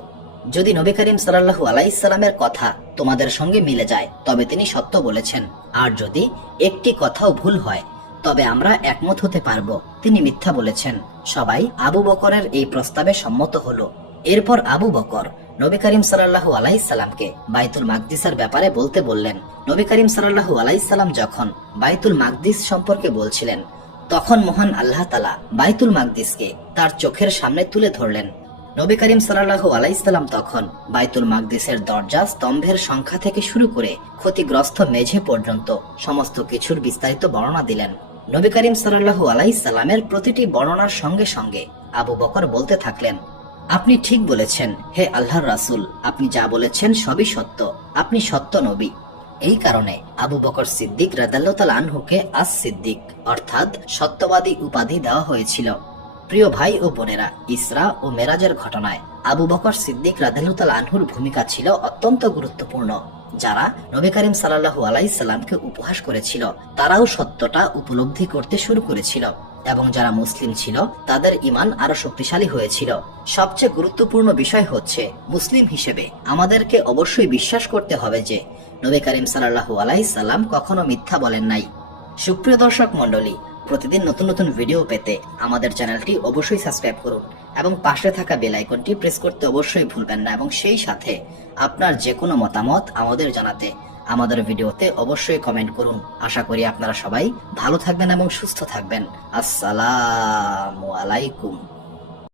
যদি নবী করিম সাল্লাল্লাহু আলাইহি সাল্লামের কথা তোমাদের সঙ্গে মিলে যায় তবে তিনি সত্য বলেছেন, আর যদি একটি কথাও ভুল হয় তবে আমরা একমত হতে পারবো তিনি মিথ্যা বলেছেন। সবাই আবু বকরের এই প্রস্তাবে সম্মত হলো। এরপর আবু বকর নবী করিম সাল্লাল্লাহু আলাইহি সাল্লামকে বাইতুল মাকদিসের ব্যাপারে বলতে বললেন। নবী করিম সাল্লাল্লাহু আলাইহি সাল্লাম যখন বাইতুল মাকদিস সম্পর্কে বলছিলেন, তখন মহান আল্লাহ তাআলা বাইতুল মাকদিসকে তার চোখের সামনে তুলে ধরলেন। নবী করিম সাল্লাল্লাহু আলাইহি সাল্লাম তখন বাইতুল মাকদিসের দরজা, স্তম্ভের সংখ্যা থেকে শুরু করে ক্ষতিগ্রস্ত মেঝে পর্যন্ত সমস্ত কিছুর বিস্তারিত বর্ণনা দিলেন। নবী করিম সাল্লাল্লাহু আলাইহি সাল্লামের প্রতিটি বর্ণনার সঙ্গে সঙ্গে আবু বকর বলতে থাকলেন, আপনি ঠিক বলেছেন হে আল্লাহর রাসূল, আপনি যা বলেছেন সবই সত্য, আপনি সত্য নবী। এই কারণে আবু বকর সিদ্দিক রাদিয়াল্লাহু তাআলা আনহুকে আস সিদ্দিক অর্থাৎ সত্যবাদী উপাধি দেওয়া হয়েছিল। প্রিয় ভাই ও বোনেরা, ইসরা ও মেরাজের ঘটনায় আবু বকর সিদ্দিক রাদিয়াল্লাহু তাআলা আনহুর ভূমিকা ছিল অত্যন্ত গুরুত্বপূর্ণ। যারা নবী করিম সাল্লাল্লাহু আলাইহি সাল্লামকে উপহাস করেছিল তারাও সত্যটা উপলব্ধি করতে শুরু করেছিল এবং যারা মুসলিম ছিল তাদের ঈমান আরো শক্তিশালী হয়েছিল। সবচেয়ে গুরুত্বপূর্ণ বিষয় হচ্ছে, মুসলিম হিসেবে আমাদেরকে অবশ্যই বিশ্বাস করতে হবে যে নবী করিম সাল্লাল্লাহু আলাইহি সাল্লাম কখনো মিথ্যা বলেন নাই। সুপ্রিয় দর্শক মণ্ডলী, প্রতিদিন নতুন নতুন ভিডিও পেতে আমাদের চ্যানেলটি অবশ্যই সাবস্ক্রাইব করুন এবং পাশে থাকা বেল আইকনটি প্রেস করতে অবশ্যই ভুলবেন না, এবং সেই সাথে আপনার যে কোনো মতামত আমাদের জানাতে আমাদের ভিডিওতে অবশ্যই কমেন্ট করুন। আশা করি আপনারা সবাই ভালো থাকবেন এবং সুস্থ থাকবেন। আসসালামু আলাইকুম।